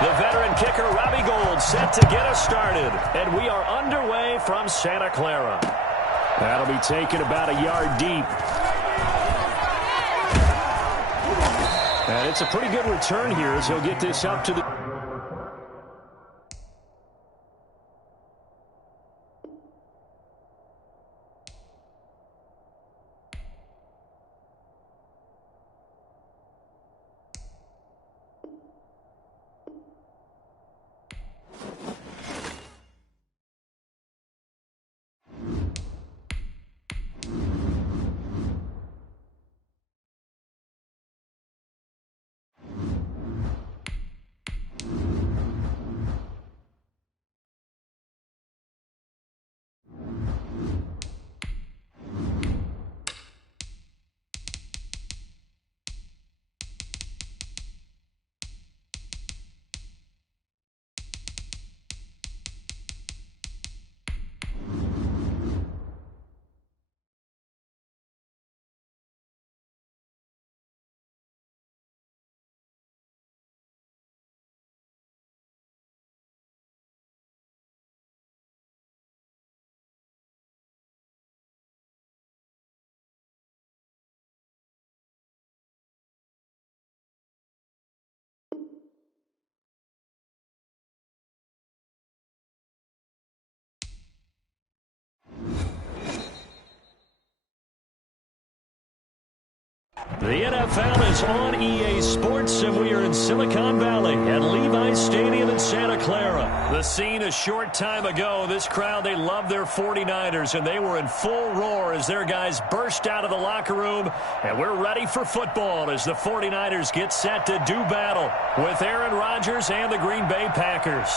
The veteran kicker, Robbie Gould, set to get us started. And we are underway from Santa Clara. That'll be taken about a yard deep. And it's a pretty good return here as he'll get this up to the... The NFL is on EA Sports, and we are in Silicon Valley at Levi's Stadium in Santa Clara. The scene a short time ago. This crowd, they love their 49ers, and they were in full roar as their guys burst out of the locker room. And we're ready for football as the 49ers get set to do battle with Aaron Rodgers and the Green Bay Packers.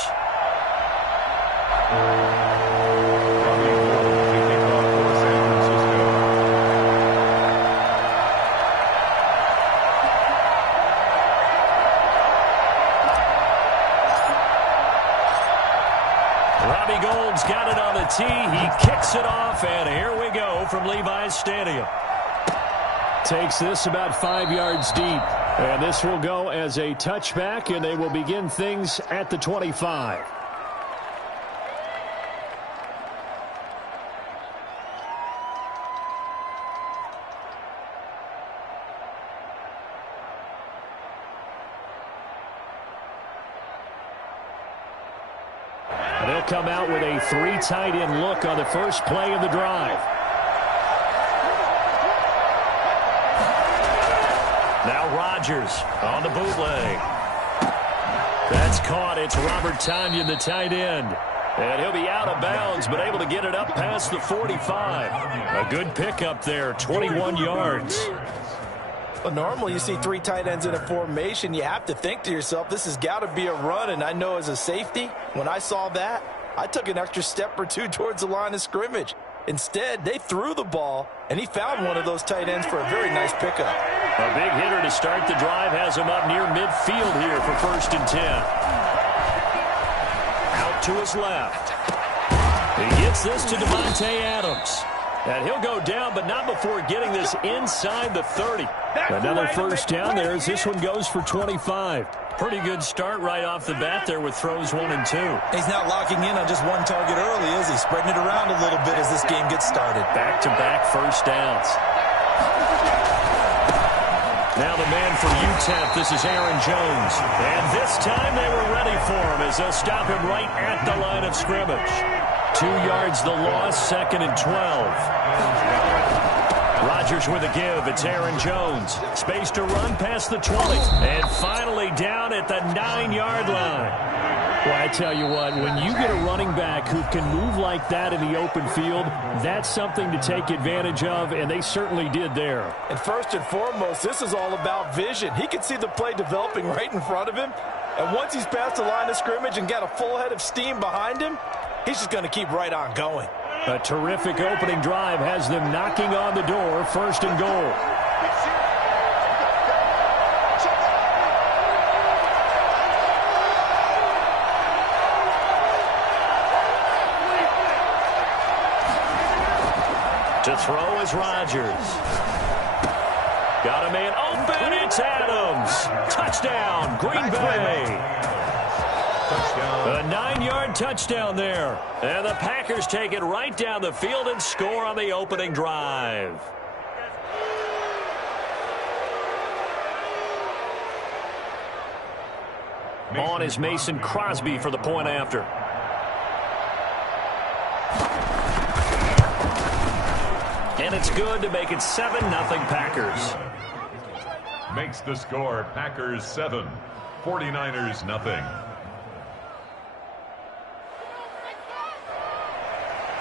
Robbie Gould's got it on the tee. He kicks it off, and here we go from Levi's Stadium. Takes this about 5 yards deep. And this will go as a touchback, and they will begin things at the 25. And they'll come out with a 3 tight end look on the first play of the drive. Now Rodgers on the bootleg. That's caught. It's Robert Tonyan, the tight end. And he'll be out of bounds, but able to get it up past the 45. A good pickup there, 21 yards. Well, normally you see 3 tight ends in a formation. You have to think to yourself, this has got to be a run. And I know as a safety, when I saw that, I took an extra step or 2 towards the line of scrimmage. Instead, they threw the ball, and he found one of those tight ends for a very nice pickup. A big hitter to start the drive has him up near midfield here for 1st and 10. Out to his left. He gets this to Devontae Adams. And he'll go down, but not before getting this inside the 30. Another first down there as this one goes for 25. Pretty good start right off the bat there with throws 1 and 2. He's not locking in on just one target early, is he? Spreading it around a little bit as this game gets started. Back-to-back first downs. Now the man from UTEP, this is Aaron Jones. And this time they were ready for him as they'll stop him right at the line of scrimmage. 2 yards the loss, 2nd and 12. Rodgers with a give. It's Aaron Jones. Space to run past the 20. And finally down at the 9-yard line. Well, I tell you what, when you get a running back who can move like that in the open field, that's something to take advantage of, and they certainly did there. And first and foremost, this is all about vision. He can see the play developing right in front of him. And once he's past the line of scrimmage and got a full head of steam behind him, he's just going to keep right on going. A terrific opening drive has them knocking on the door, 1st and goal. To throw is Rodgers. Got a man open. It's Adams. Touchdown, Green Bay. A 9-yard touchdown there. And the Packers take it right down the field and score on the opening drive. On is Mason Crosby for the point after. And it's good to make it 7-0 Packers. Makes the score Packers 7, 49ers nothing.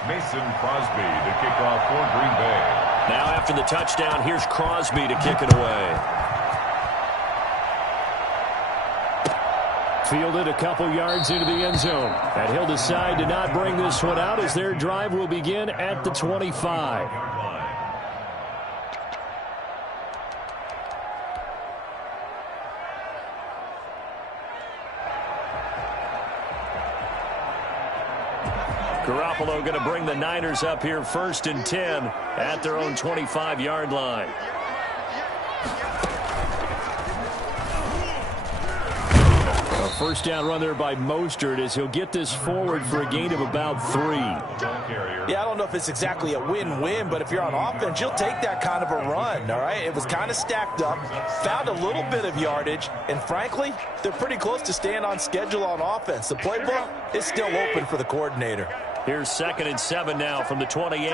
Mason Crosby to kick off for Green Bay. Now after the touchdown, here's Crosby to kick it away. Fielded a couple yards into the end zone. And he'll decide to not bring this one out as their drive will begin at the 25. Garoppolo going to bring the Niners up here 1st and 10 at their own 25-yard line. A first down run there by Mostert as he'll get this forward for a gain of about 3. Yeah, I don't know if it's exactly a win-win, but if you're on offense, you'll take that kind of a run, all right? It was kind of stacked up, found a little bit of yardage, and frankly, they're pretty close to staying on schedule on offense. The playbook is still open for the coordinator. Here's 2nd and 7 now from the 28.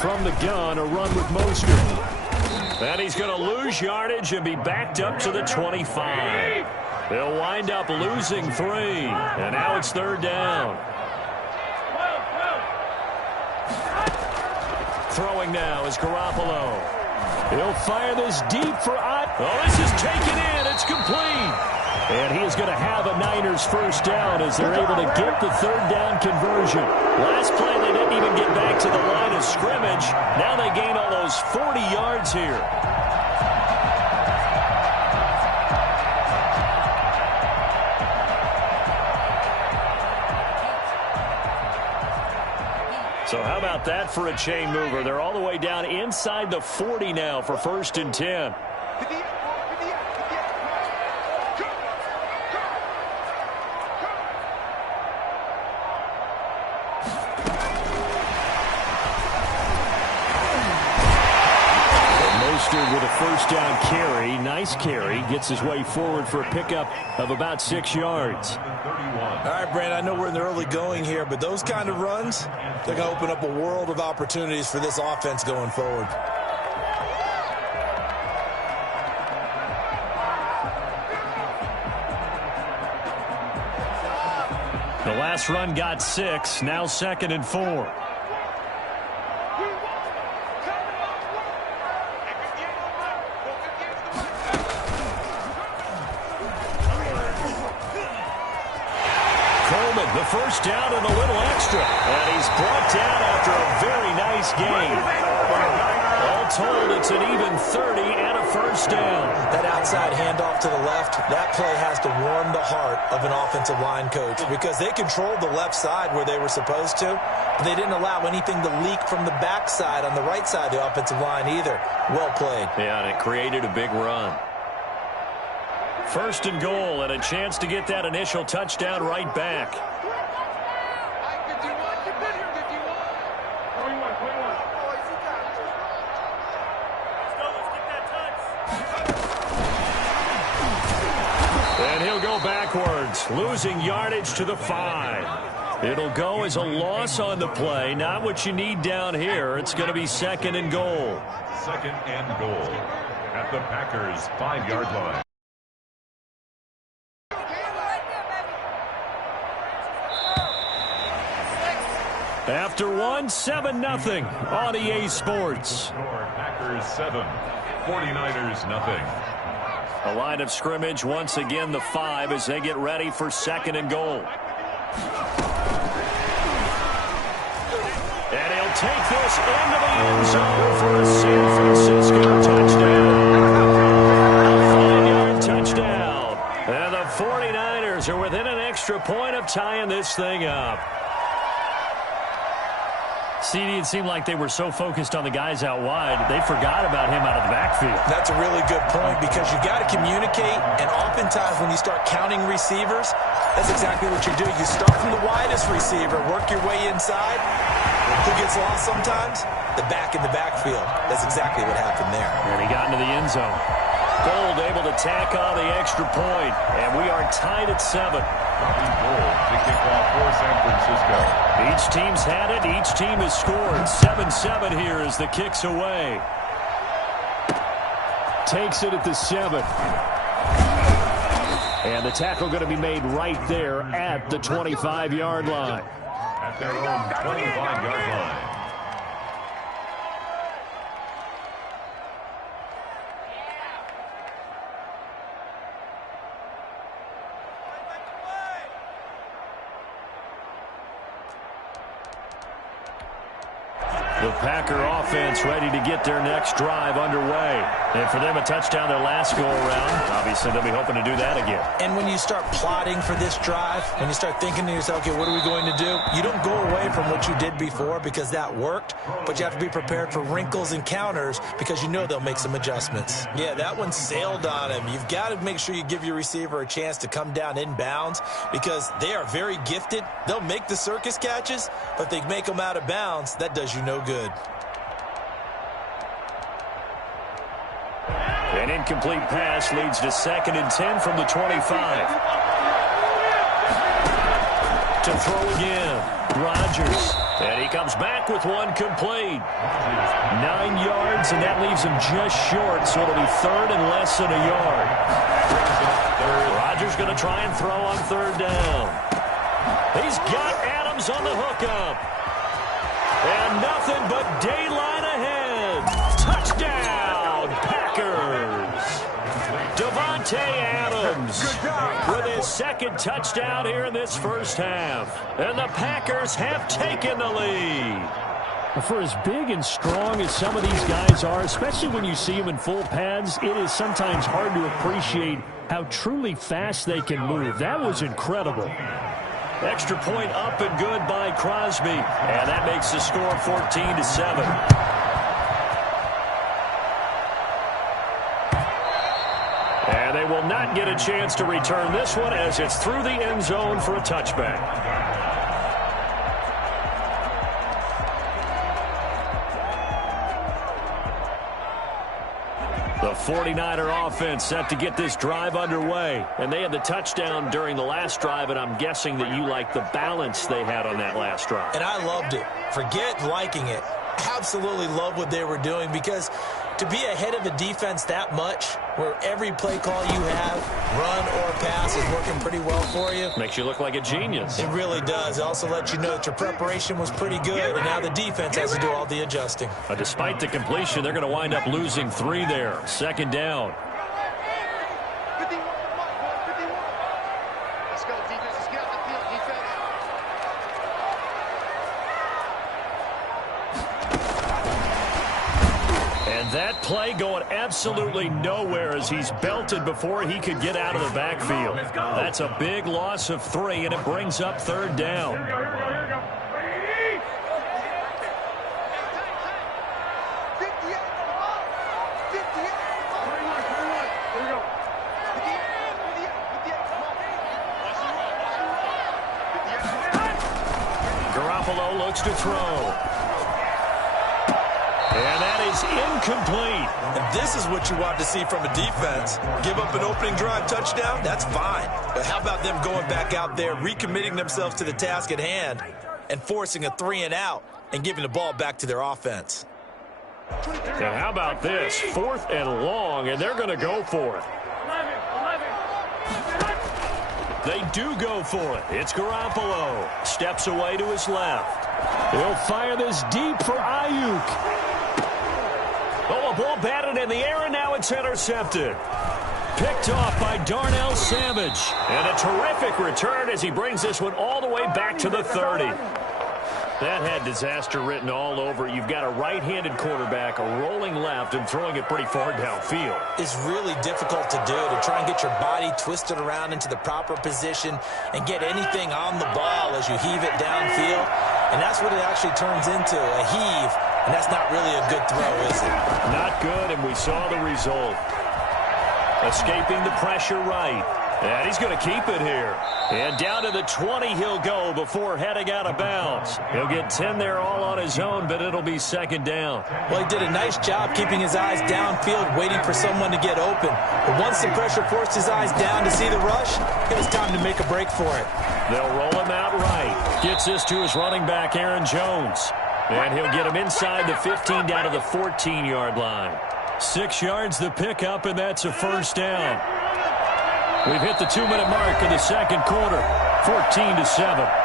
From the gun, a run with Mostert. And he's going to lose yardage and be backed up to the 25. They'll wind up losing 3. And now it's 3rd down. Throwing now is Garoppolo. He'll fire this deep for Ott. Oh, this is taken in. It's complete. And he is going to have a Niners first down as they're able to get the 3rd down conversion. Last play, they didn't even get back to the line of scrimmage. Now they gain almost 40 yards here. So how about that for a chain mover? They're all the way down inside the 40 now for 1st and 10. With a first down carry. Nice carry. Gets his way forward for a pickup of about 6 yards. All right, Brand, I know we're in the early going here, but those kind of runs, they're going to open up a world of opportunities for this offense going forward. The last run got 6. Now 2nd and 4. The first down and a little extra. And he's brought down after a very nice game. All told, it's an even 30 and a first down. That outside handoff to the left, that play has to warm the heart of an offensive line coach because they controlled the left side where they were supposed to, but they didn't allow anything to leak from the backside on the right side of the offensive line either. Well played. Yeah, and it created a big run. 1st and goal and a chance to get that initial touchdown right back. And he'll go backwards, losing yardage to the 5. It'll go as a loss on the play. Not what you need down here. It's going to be 2nd and goal. 2nd and goal at the Packers' 5-yard line. After 7-0 on EA Sports. Packers 7, 49ers nothing. A line of scrimmage once again the 5 as they get ready for 2nd and goal. And he'll take this into the end zone for a San Francisco touchdown. A 5-yard touchdown. And the 49ers are within an extra point of tying this thing up. CD, it seemed like they were so focused on the guys out wide, they forgot about him out of the backfield. That's a really good point because you got to communicate, and oftentimes when you start counting receivers, that's exactly what you do. You start from the widest receiver, work your way inside. Who gets lost sometimes? The back in the backfield. That's exactly what happened there. And he got into the end zone. Gold able to tack on the extra point, and we are tied at 7. Gold to kick off for San Francisco. Each team's had it. Each team has scored. 7-7 here as the kick's away. Takes it at the 7. And the tackle going to be made right there at the 25-yard line. At their own 25-yard line. The Packer offense ready to get their next drive underway. And for them, a touchdown their last go-around. Obviously, they'll be hoping to do that again. And when you start plotting for this drive, when you start thinking to yourself, okay, what are we going to do? You don't go away from what you did before because that worked, but you have to be prepared for wrinkles and counters because you know they'll make some adjustments. Yeah, that one sailed on him. You've got to make sure you give your receiver a chance to come down inbounds because they are very gifted. They'll make the circus catches, but if they make them out of bounds, that does you no good. An incomplete pass leads to 2nd and 10 from the 25. To throw again, Rodgers. And he comes back with one complete. 9 yards, and that leaves him just short, so it'll be 3rd and less than a yard. Rodgers going to try and throw on 3rd down. He's got Adams on the hookup. And nothing but daylight ahead. Touchdown, Packers. Davante Adams with his 2nd touchdown here in this first half. And the Packers have taken the lead. For as big and strong as some of these guys are, especially when you see them in full pads, it is sometimes hard to appreciate how truly fast they can move. That was incredible. Extra point up and good by Crosby. And that makes the score 14-7. And they will not get a chance to return this one as it's through the end zone for a touchback. The 49er offense set to get this drive underway. And they had the touchdown during the last drive, and I'm guessing that you like the balance they had on that last drive. And I loved it. Forget liking it. Absolutely love what they were doing because to be ahead of a defense that much, where every play call you have, run or pass, is working pretty well for you. Makes you look like a genius. It really does. It also lets you know that your preparation was pretty good, and now the defense has to do all the adjusting. Despite the completion, they're going to wind up losing 3 there. 2nd down. That play going absolutely nowhere as he's belted before he could get out of the backfield. That's a big loss of 3, and it brings up 3rd down. Garoppolo looks to throw. And that is incomplete. And this is what you want to see from a defense. Give up an opening drive touchdown, that's fine. But how about them going back out there, recommitting themselves to the task at hand, and forcing a 3-and-out and giving the ball back to their offense? And how about this? 4th and long, and they're going to go for it. They do go for it. It's Garoppolo. Steps away to his left. He'll fire this deep for Ayuk. Oh, a ball batted in the air, and now it's intercepted. Picked off by Darnell Savage. And a terrific return as he brings this one all the way back to the 30. That had disaster written all over it. You've got a right-handed quarterback, a rolling left, and throwing it pretty far downfield. It's really difficult to do, to try and get your body twisted around into the proper position and get anything on the ball as you heave it downfield. and that's what it actually turns into, a heave, and that's not really a good throw, is it? Not good, and we saw the result. Escaping the pressure right. And he's going to keep it here. And down to the 20 he'll go before heading out of bounds. He'll get 10 there all on his own, but it'll be second down. Well, he did a nice job keeping his eyes downfield, waiting for someone to get open. But once the pressure forced his eyes down to see the rush, it was time to make a break for it. They'll roll him out right. Gets this to his running back, Aaron Jones. And he'll get him inside the 15 down to the 14-yard line. 6 yards the pickup, and that's a first down. We've hit the 2-minute mark of the second quarter, 14-7.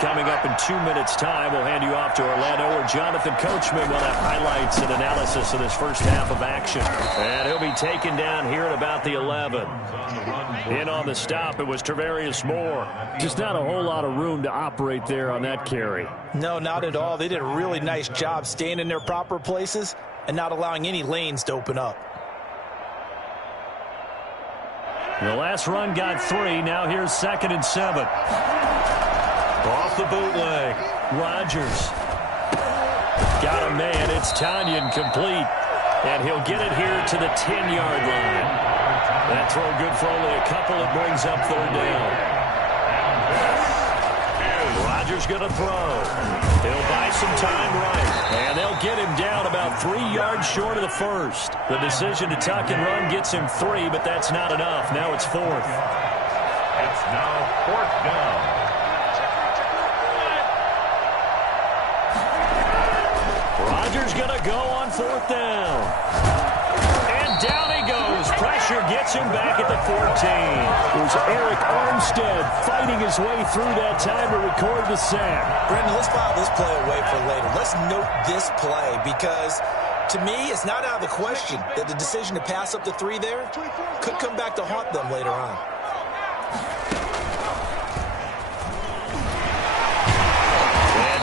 Coming up in 2 minutes' time, we'll hand you off to Orlando, where Jonathan Coachman will have highlights and analysis of this first half of action. And he'll be taken down here at about the 11. In on the stop, it was Travarius Moore. Just not a whole lot of room to operate there on that carry. No, not at all. They did a really nice job staying in their proper places and not allowing any lanes to open up. The last run got 3. Now here's 2nd and 7. Off the bootleg. Rodgers. Got a man. It's Tanyan complete. And he'll get it here to the 10-yard line. That throw good for only a couple. It brings up 3rd down. Rodgers going to throw. He'll buy some time right. And they'll get him down about 3 yards short of the first. The decision to tuck and run gets him 3, but that's not enough. Now it's 4th. It's now 4th down. Rodgers going to go on 4th down. And down he goes. Pressure gets him back at the 14. It was Eric Armstead fighting his way through that time to record the sack. Brendan, let's file this play away for later. Let's note this play because, to me, it's not out of the question that the decision to pass up the 3 there could come back to haunt them later on.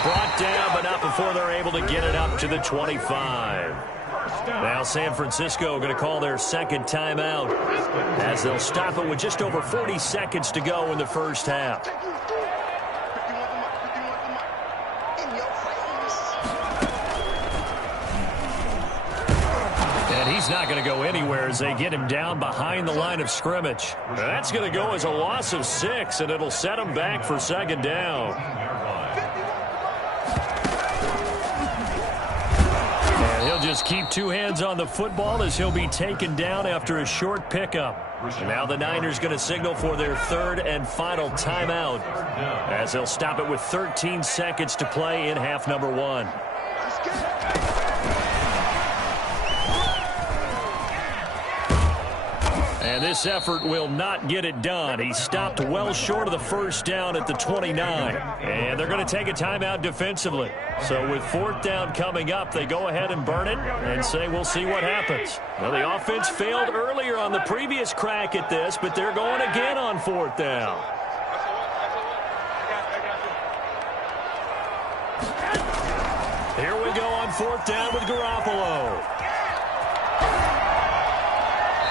Brought down, but not before they're able to get it up to the 25. Now San Francisco going to call their second timeout as they'll stop it with just over 40 seconds to go in the first half. And he's not going to go anywhere as they get him down behind the line of scrimmage. That's going to go as a loss of 6, and it'll set him back for 2nd down. He'll just keep 2 hands on the football as he'll be taken down after a short pickup. And now the Niners going to signal for their 3rd and final timeout as they'll stop it with 13 seconds to play in half number 1. And this effort will not get it done. He stopped well short of the first down at the 29. And they're going to take a timeout defensively. So with 4th down coming up, they go ahead and burn it and say we'll see what happens. Well, the offense failed earlier on the previous crack at this, but they're going again on 4th down. Here we go on 4th down with Garoppolo.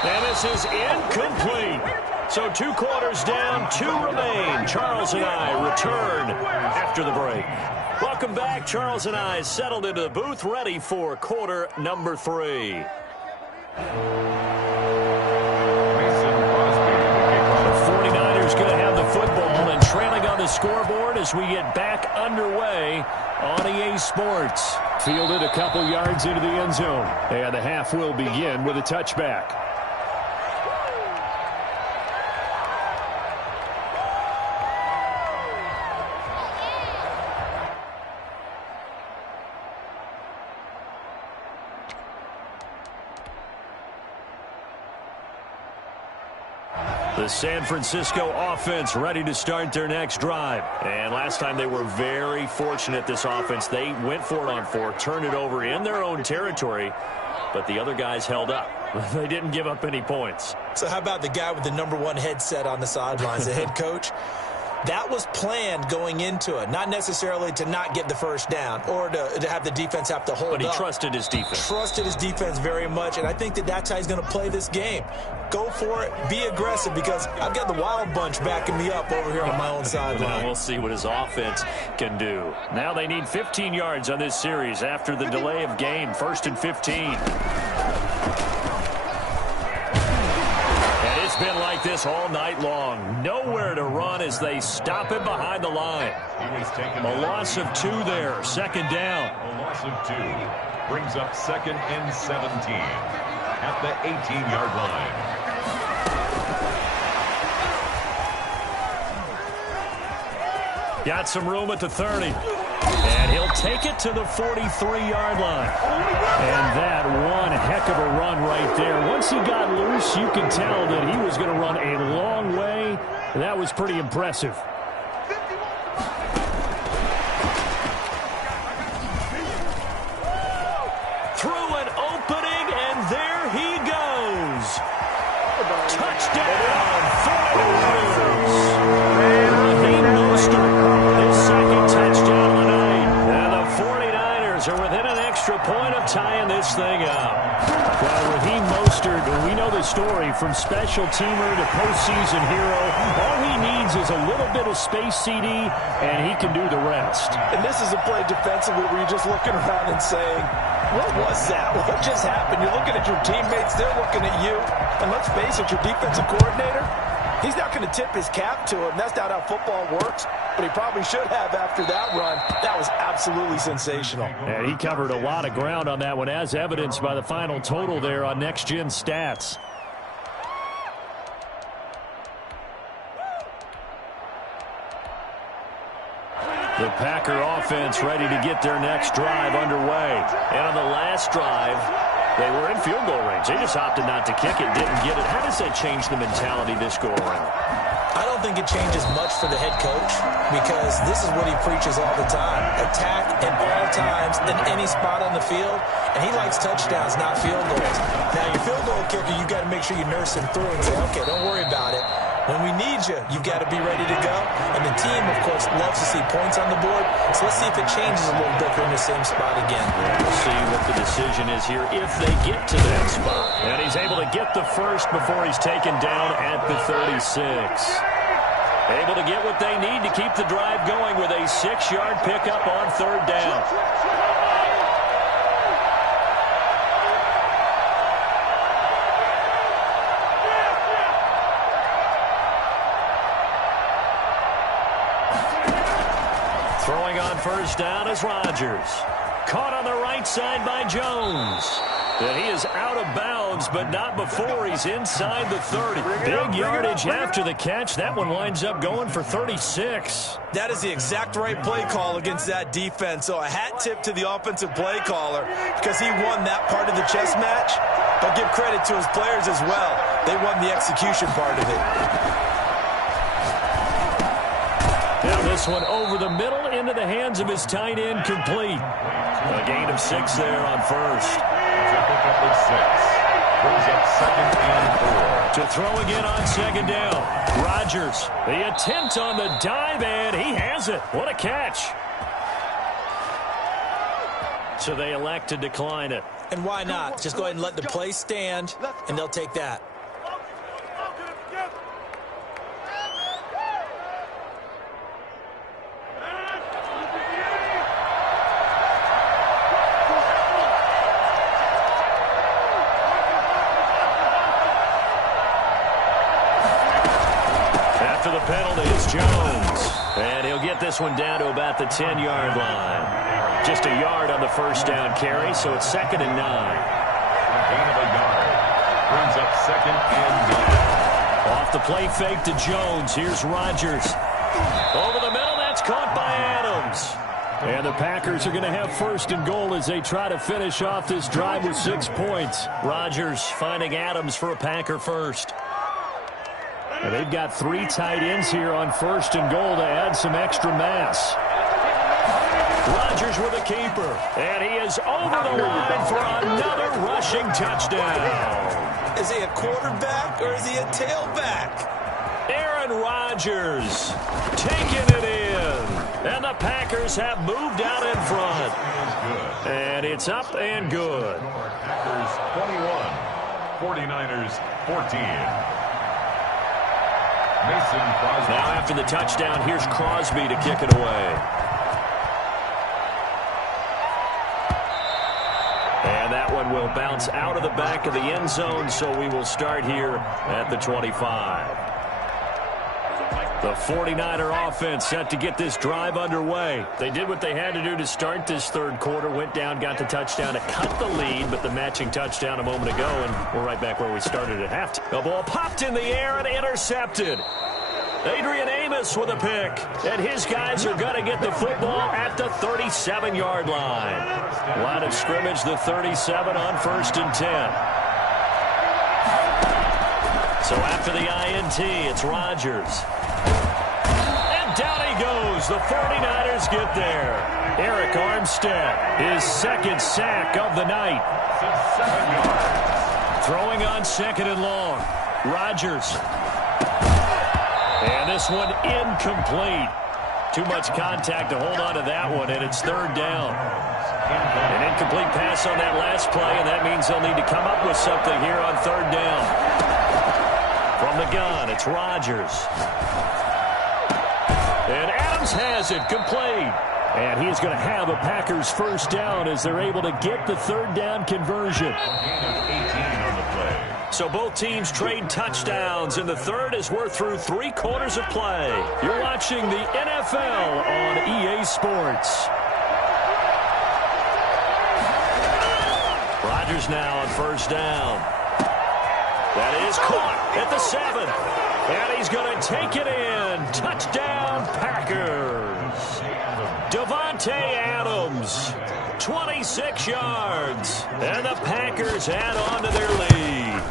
And this is incomplete. So 2 quarters down, 2 remain. Charles and I return after the break. Welcome back. Charles and I settled into the booth, ready for quarter number 3. The 49ers going to have the football and trailing on the scoreboard as we get back underway on EA Sports. Fielded a couple yards into the end zone. And the half will begin with a touchback. The San Francisco offense ready to start their next drive. And last time they were very fortunate, this offense. They went for it on 4, turned it over in their own territory, but the other guys held up. They didn't give up any points. So how about the guy with the #1 headset on the sidelines, the head coach? That was planned going into it, not necessarily to not get the first down or to have the defense have to hold up. But he trusted his defense. Trusted his defense very much, and I think that's how he's going to play this game. Go for it. Be aggressive, because I've got the wild bunch backing me up over here on my own sideline. We'll see what his offense can do. Now they need 15 yards on this series after the delay of game. 1st and 15. It's been like this all night long. Nowhere to run as they stop him behind the line. A loss of 2 there. 2nd down. A loss of 2 brings up 2nd and 17 at the 18-yard line. Got some room at the 30. And he'll take it to the 43-yard line. And that one heck of a run right there. Once he got loose, you could tell that he was going to run a long way. That was pretty impressive. Through an opening, and there he goes. Touchdown, 49ers. Raheem Mostert, his 2nd touchdown of the night. And the 49ers are within an extra point of tying this thing up. Well, Raheem Mostert, we know the story, from special teamer to postseason hero. All he needs is a little bit of space, CD, and he can do the rest. And this is a play defensively where you're just looking around and saying, what was that? What just happened? You're looking at your teammates. They're looking at you. And let's face it, your defensive coordinator, he's not going to tip his cap to him. That's not how football works. But he probably should have after that run. That was absolutely sensational. And he covered a lot of ground on that one, as evidenced by the final total there on Next Gen Stats. The Packer offense ready to get their next drive underway. And on the last drive, they were in field goal range. They just opted not to kick it, didn't get it. How does that change the mentality this go around? I don't think it changes much for the head coach, because this is what he preaches all the time. Attack at all times in any spot on the field, and he likes touchdowns, not field goals. Now, your field goal kicker, you've got to make sure you nurse him through and say, okay, don't worry about it. When we need you, you've got to be ready to go. And the team, of course, loves to see points on the board. So let's see if it changes a little bit. They're in the same spot again. We'll see what the decision is here if they get to that spot. And he's able to get the first before he's taken down at the 36. Able to get what they need to keep the drive going with a 6-yard pickup on 3rd down. Throwing on 1st down is Rodgers. Caught on the right side by Jones. And he is out of bounds, but not before he's inside the 30. Big yardage after the catch. That one winds up going for 36. That is the exact right play call against that defense. So a hat tip to the offensive play caller, because he won that part of the chess match. But give credit to his players as well. They won the execution part of it. Now this one over the middle into the hands of his tight end, complete. A gain of 6 there on 1st. Pickup of 6. Brings up 2nd and 4. To throw again on 2nd down. Rodgers, the attempt on the dive, and he has it. What a catch. So they elect to decline it. And why not? Just go ahead and let the play stand, and they'll take that. After the penalty, it's Jones. And he'll get this one down to about the 10-yard line. Just a yard on the 1st down carry, so it's 2nd and 9. Gain of a yard. Brings up 2nd and 9. Off the play fake to Jones. Here's Rodgers. Over the middle, that's caught by Adams. And the Packers are going to have 1st and goal as they try to finish off this drive with 6 points. Rodgers finding Adams for a Packer first. And they've got 3 tight ends here on 1st and goal to add some extra mass. Rodgers with a keeper. And he is over the line for another rushing touchdown. Is he a quarterback or is he a tailback? Aaron Aaron Rodgers taking it in. And the Packers have moved out in front. And it's up and good. Packers 21, 49ers 14. Mason Crosby. Now after the touchdown, here's Crosby to kick it away. And that one will bounce out of the back of the end zone, so we will start here at the 25. The 49er offense set to get this drive underway. They did what they had to do to start this third quarter, went down, got the touchdown to cut the lead, but the matching touchdown a moment ago, and we're right back where we started at halftime. The ball popped in the air and intercepted. Adrian Amos with a pick, and his guys are going to get the football at the 37-yard line. Line of scrimmage, the 37 on 1st and 10. So after the INT, it's Rodgers. And down he goes. The 49ers get there. Eric Armstead, his second sack of the night. Throwing on 2nd and long. Rodgers. And this one incomplete. Too much contact to hold on to that one, and it's 3rd down. An incomplete pass on that last play, and that means they'll need to come up with something here on 3rd down. From the gun, it's Rodgers. And Adams has it complete. And he's going to have a Packers first down as they're able to get the 3rd down conversion. So both teams trade touchdowns in the third as we're through 3 quarters of play. You're watching the NFL on EA Sports. Rodgers now on 1st down. That is caught at the 7. And he's going to take it in. Touchdown, Packers. Davante Adams, 26 yards. And the Packers add on to their lead.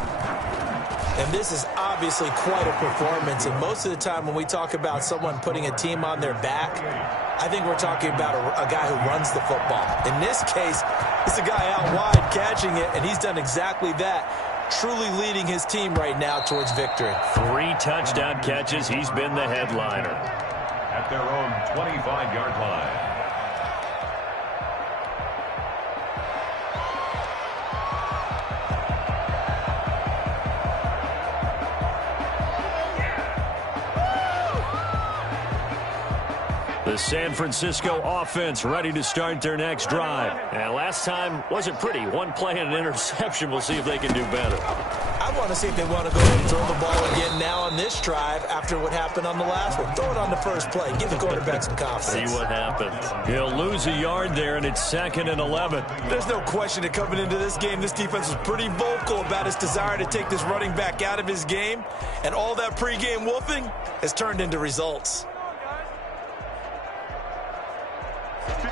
And this is obviously quite a performance. And most of the time when we talk about someone putting a team on their back, I think we're talking about a guy who runs the football. In this case, it's a guy out wide catching it, and he's done exactly that. Truly leading his team right now towards victory. 3 touchdown catches. He's been the headliner. At their own 25-yard line. The San Francisco offense ready to start their next drive. And last time wasn't pretty. 1 play and an interception. We'll see if they can do better. I want to see if they want to go ahead and throw the ball again now on this drive after what happened on the last one. Throw it on the first play. Give the quarterback some confidence. See what happens. He'll lose a yard there, and it's 2nd and 11. There's no question that coming into this game, this defense was pretty vocal about its desire to take this running back out of his game. And all that pregame wolfing has turned into results.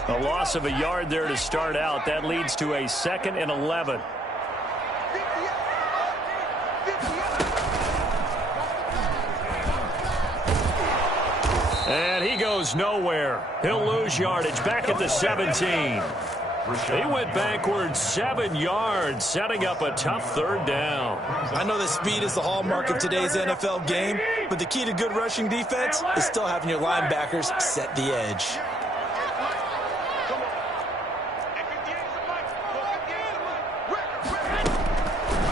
A loss of a yard there to start out. That leads to a 2nd and 11. And he goes nowhere. He'll lose yardage back at the 17. He went backwards 7 yards, setting up a tough 3rd down. I know that speed is the hallmark of today's NFL game, but the key to good rushing defense is still having your linebackers set the edge.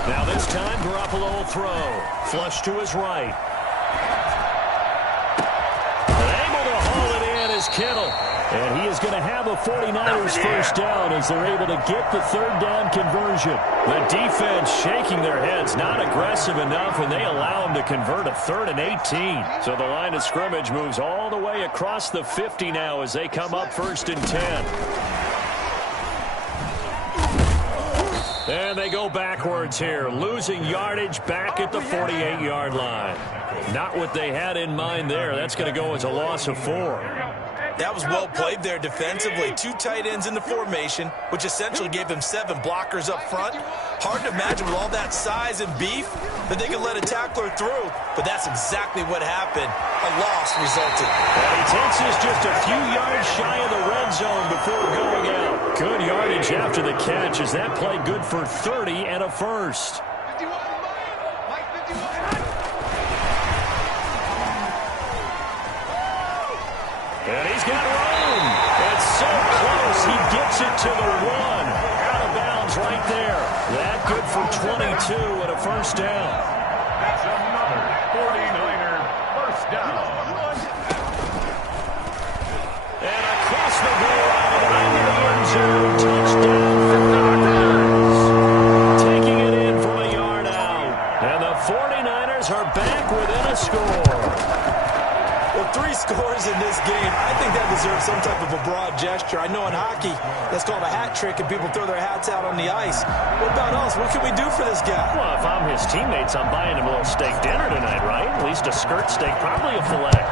Now this time, Garoppolo will throw. Flush to his right. Able to haul it in is Kittle. And he is going to have a 49ers first down as they're able to get the 3rd down conversion. The defense shaking their heads, not aggressive enough, and they allow him to convert a 3rd and 18. So the line of scrimmage moves all the way across the 50 now as they come up 1st and 10. And they go backwards here, losing yardage back at the 48-yard line. Not what they had in mind there. That's going to go as a loss of 4. That was well played there defensively. 2 tight ends in the formation, which essentially gave them 7 blockers up front. Hard to imagine with all that size and beef that they could let a tackler through, but that's exactly what happened. A loss resulted. And he takes us just a few yards shy of the red zone before going out. Good yardage after the catch as that play good for 30 and a first. And he's got room. It's so close. He gets it to the 1. Out of bounds right there. That good for 22 and a first down. That's another 49er first down. And across the goal line, under the end zone, touchdown for Packers. Taking it in from a yard out. And the 49ers are back within a score. Well, 3 scores in this game. I think that deserves some type of a broad gesture. I know in hockey, that's called a hat trick, and people throw their hats out on the ice. What about us? What can we do for this guy? Well, if I'm his teammates, I'm buying him a little steak dinner tonight, right? At least a skirt steak, probably a filet.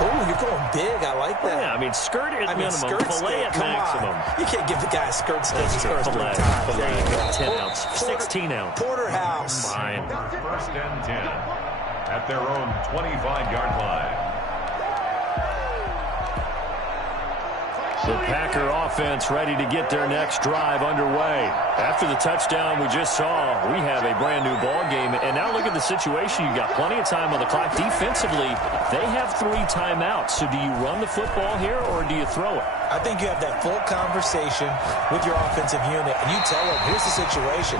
Oh, you're going big. I like that. Yeah, I mean, skirt at minimum, skirt filet steak. at maximum. You can't give the guy a skirt steak his first 3 Filet, times. There you go. 10 ounce, 16 ounce. Porterhouse. Fine. First and 10 at their own 25-yard line. The Packer offense ready to get their next drive underway. After the touchdown we just saw, we have a brand new ball game. And now look at the situation. You've got plenty of time on the clock. Defensively, they have 3 timeouts. So do you run the football here or do you throw it? I think you have that full conversation with your offensive unit, and you tell them, here's the situation.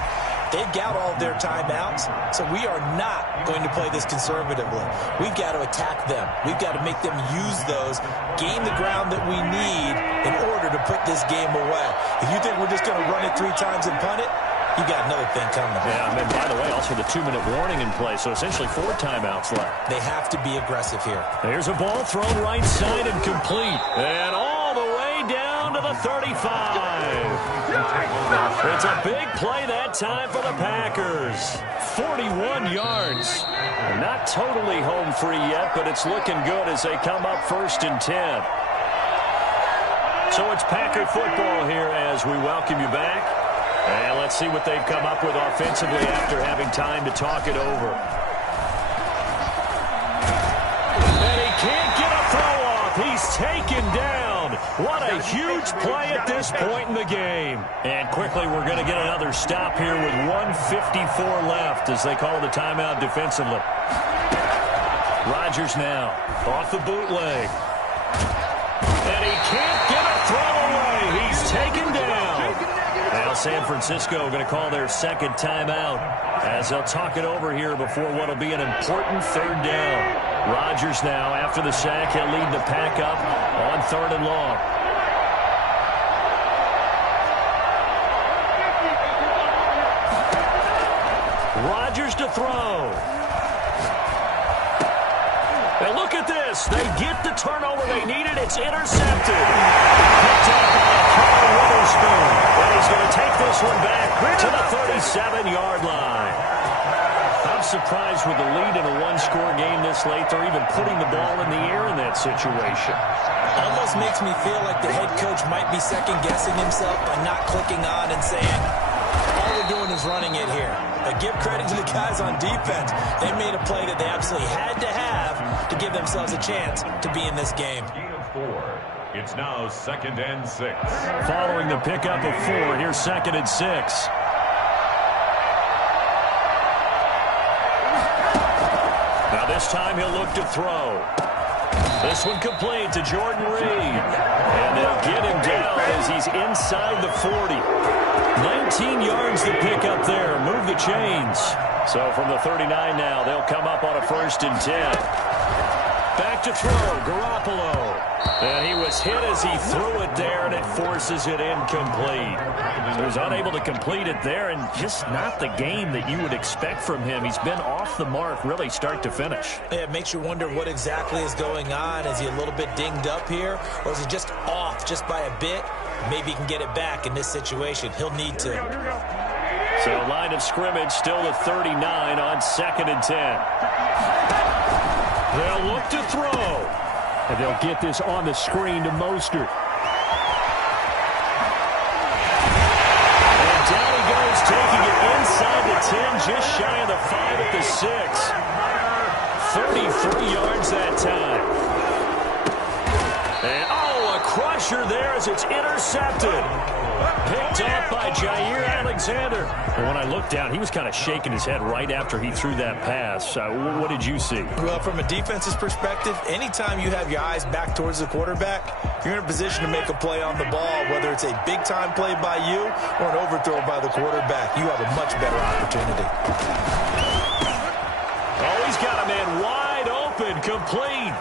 They've got all their timeouts, so we are not going to play this conservatively. We've got to attack them. We've got to make them use those, gain the ground that we need in order to put this game away. If you think we're just going to run it 3 times and punt it, you got another thing coming. Yeah, and by the way, also the 2-minute warning in play, so essentially 4 timeouts left. They have to be aggressive here. There's a ball thrown right side and complete. And all the way down to the 35. It's a big play that time for the Packers. 41 yards. Not totally home free yet, but it's looking good as they come up first and 10. So it's Packer football here as we welcome you back. And let's see what they've come up with offensively after having time to talk it over. And he can't get a throw off. He's taken down. What a huge play at this point in the game. And quickly we're going to get another stop here with 1:54 left as they call the timeout defensively. Rodgers now off the bootleg. And he can't get a throw away. He's taken down. Now San Francisco going to call their second timeout as they'll talk it over here before what will be an important 3rd down. Rodgers now, after the sack, he'll lead the pack up on 3rd and long. Rodgers to throw. And look at this. They get the turnover they needed. It's intercepted. Picked up by Carl Witherspoon. And he's going to take this one back to the 37-yard line. I'm surprised with the lead in a 1-score game this late. They're even putting the ball in the air in that situation. Almost makes me feel like the head coach might be second-guessing himself by not clicking on and saying, all we're doing is running it here. But give credit to the guys on defense. They made a play that they absolutely had to have to give themselves a chance to be in this game. Gain of 4. It's now 2nd and 6. Following the pickup of 4, here's 2nd and 6. Now this time he'll look to throw. This one complete to Jordan Reed. And they'll get him down as he's inside the 40. 19 yards to pick up there. Move the chains. So from the 39 now, they'll come up on a 1st and 10. Back to throw, Garoppolo. And he was hit as he threw it there, and it forces it incomplete. So he's unable to complete it there, and just not the game that you would expect from him. He's been off the mark, really, start to finish. Yeah, it makes you wonder what exactly is going on. Is he a little bit dinged up here, or is he just off just by a bit? Maybe he can get it back in this situation. He'll need to. So line of scrimmage still the 39 on 2nd and 10. They'll look to throw. And they'll get this on the screen to Mostert. And down he goes, taking it inside the 10, just shy of the 5 at the 6. 33 yards that time. And, oh, a crusher there as it's intercepted. Picked off by Jair Alexander. And when I looked down, he was kind of shaking his head right after he threw that pass. What did you see? Well, from a defense's perspective, anytime you have your eyes back towards the quarterback, you're in a position to make a play on the ball, whether it's a big-time play by you or an overthrow by the quarterback. You have a much better opportunity. Oh, he's got a man wide open, complete.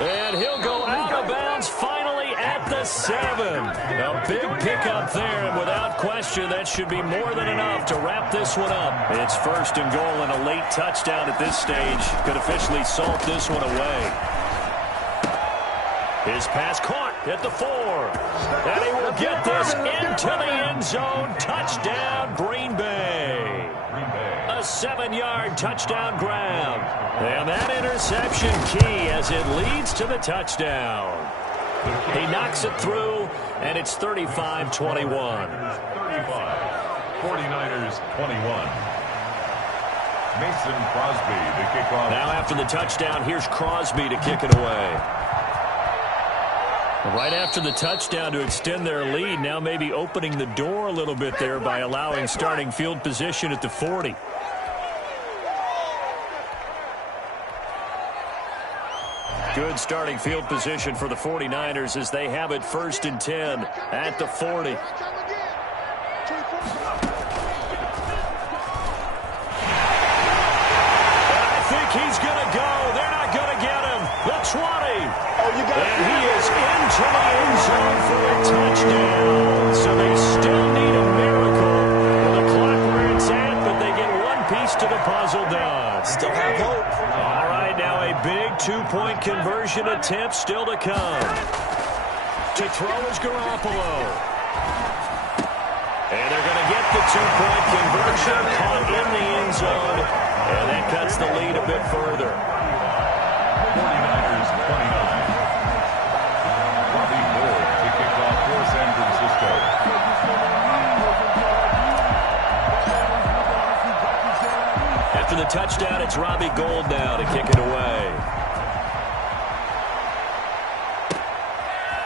And he'll go out of bounds finally at the 7. A big pickup there, and without question, that should be more than enough to wrap this one up. It's 1st and goal and a late touchdown at this stage. Could officially salt this one away. His pass caught at the 4. And he will get this into the end zone. Touchdown, Green Bay. A 7-yard touchdown grab. And that interception key as it leads to the touchdown. He knocks it through, and it's 35-21. 35, 49ers 21. Mason Crosby to kick off. Now after the touchdown, here's Crosby to kick it away. Right after the touchdown to extend their lead, now maybe opening the door a little bit there by allowing starting field position at the 40. Good starting field position for the 49ers as they have it 1st and 10 at the 40. I think he's going to go. They're not going to get him. The 20. And he is into the end zone for a touchdown. So they still need a miracle. With the clock where it's at, but they get one piece to the puzzle done. Still have hope. All right, now a big 2-point conversion attempt still to come. To throw is Garoppolo. And they're going to get the 2-point conversion caught in the end zone. And that cuts the lead a bit further. 49ers 29. Robbie Ford to kick off for San Francisco. After the touchdown, it's Robbie Gould now to kick it away.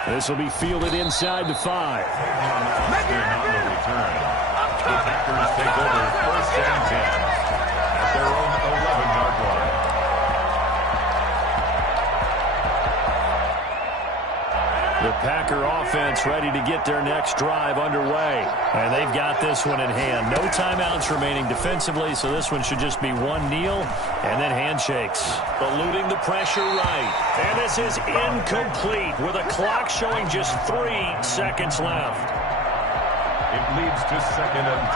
This will be fielded inside the 5. On the return. The Packers take over 1st and 10 at their own 11-yard line. The Packer offense ready to get their next drive underway. And they've got this one in hand. No timeouts remaining defensively, so this one should just be one kneel and then handshakes. Eluding the pressure right. And this is incomplete with a clock showing just 3 seconds left. It leads to 2nd and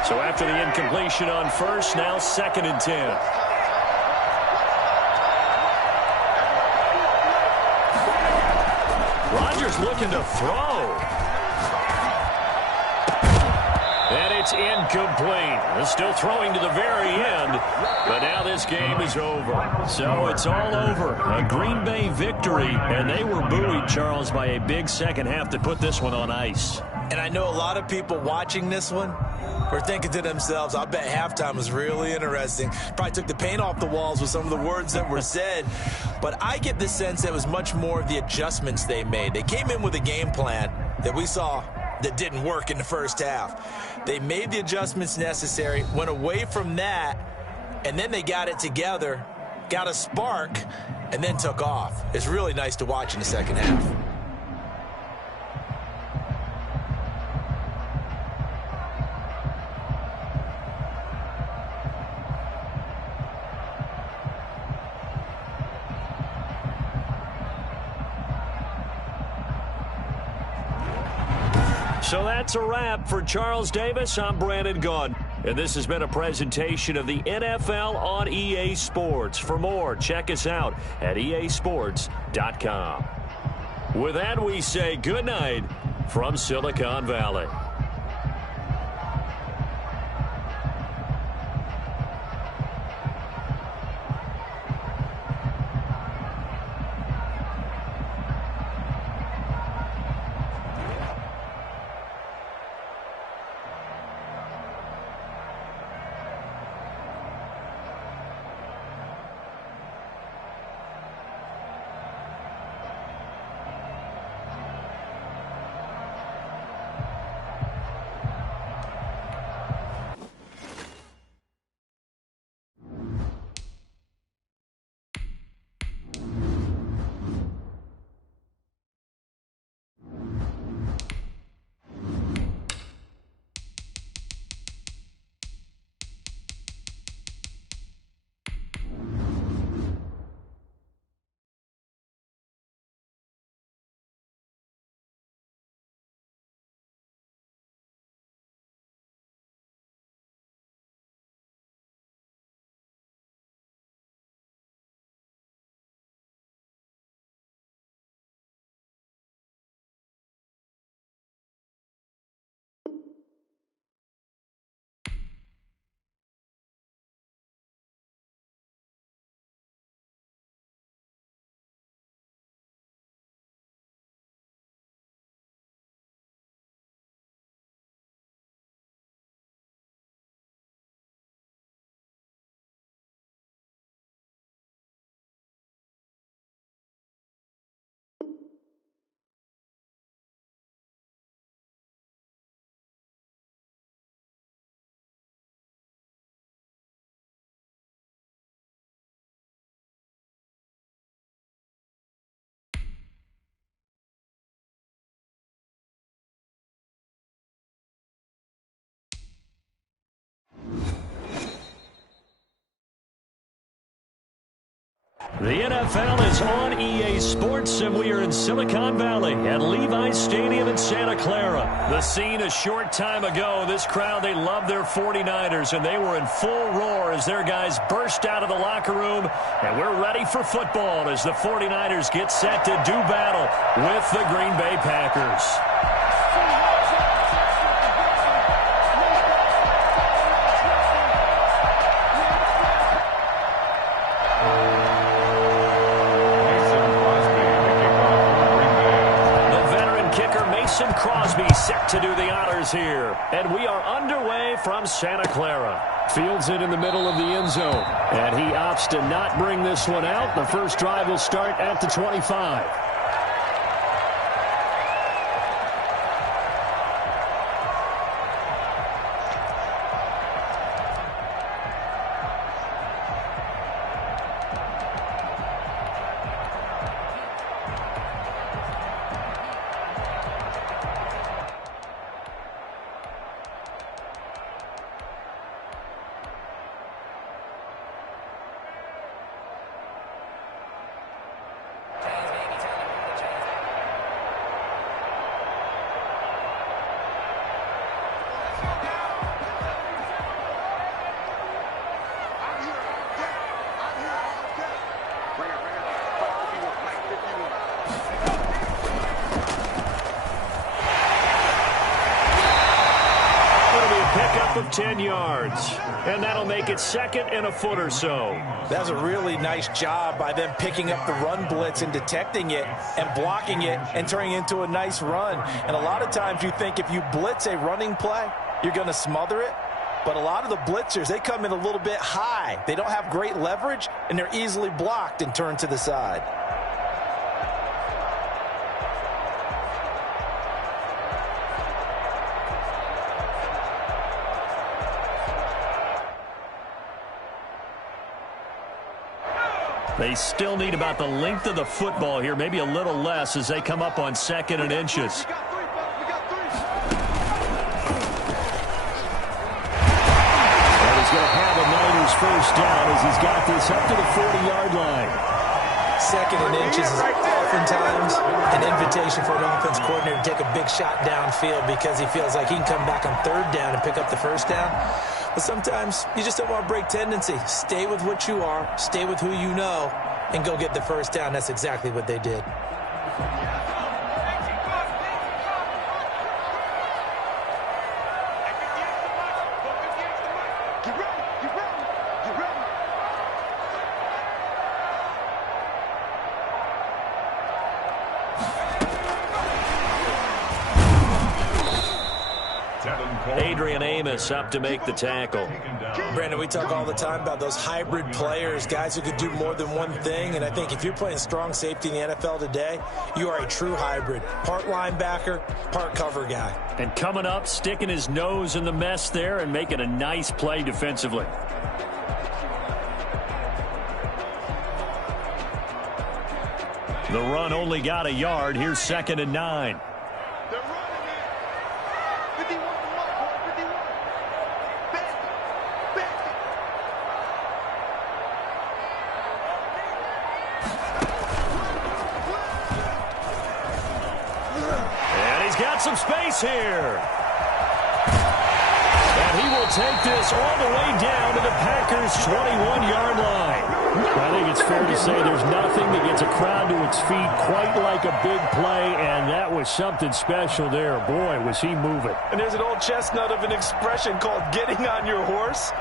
10. So after the incompletion on 1st, now 2nd and 10. Rodgers looking to throw. And it's incomplete. They're still throwing to the very end. But now this game is over. So it's all over. A Green Bay victory. And they were buoyed, Charles, by a big second half to put this one on ice. And I know a lot of people watching this one were thinking to themselves, I bet halftime was really interesting. Probably took the paint off the walls with some of the words that were said. But I get the sense that it was much more of the adjustments they made. They came in with a game plan that we saw that didn't work in the first half. They made the adjustments necessary, went away from that, and then they got it together, got a spark, and then took off. It's really nice to watch in the second half. So that's a wrap for Charles Davis. I'm Brandon Gunn. And this has been a presentation of the NFL on EA Sports. For more, check us out at easports.com. With that, we say good night from Silicon Valley. The NFL is on EA Sports, and we are in Silicon Valley at Levi's Stadium in Santa Clara. The scene a short time ago, this crowd, they love their 49ers, and they were in full roar as their guys burst out of the locker room. And we're ready for football as the 49ers get set to do battle with the Green Bay Packers. Crosby set to do the honors here. And we are underway from Santa Clara. Fields it in the middle of the end zone. And he opts to not bring this one out. The first drive will start at the 25. Of 10 yards, and that'll make it second and a foot or so. That's a really nice job by them picking up the run blitz and detecting it and blocking it and turning it into a nice run. And a lot of times you think if you blitz a running play, you're going to smother it. But a lot of the blitzers, they come in a little bit high. They don't have great leverage, and they're easily blocked and turned to the side. They still need about the length of the football here, maybe a little less as they come up on second and inches. And he's going to have a Niners first down as he's got this up to the 40-yard line. Second and inches is oftentimes an invitation for an offense coordinator to take a big shot downfield because he feels like he can come back on third down and pick up the first down. But sometimes you just don't want to break tendency. Stay with what you are, stay with who you know, and go get the first down. That's exactly what they did. Up to make the tackle. Brandon, we talk all the time about those hybrid players, guys who could do more than one thing, and I think if you're playing strong safety in the NFL today, you are a true hybrid. Part linebacker, part cover guy. And coming up, sticking his nose in the mess there and making a nice play defensively. The run only got a yard. Here's second and 9. Some space here. And he will take this all the way down to the Packers' 21-yard line. I think it's fair to say there's nothing that gets a crowd to its feet quite like a big play, and that was something special there. Boy, was he moving. And there's an old chestnut of an expression called getting on your horse.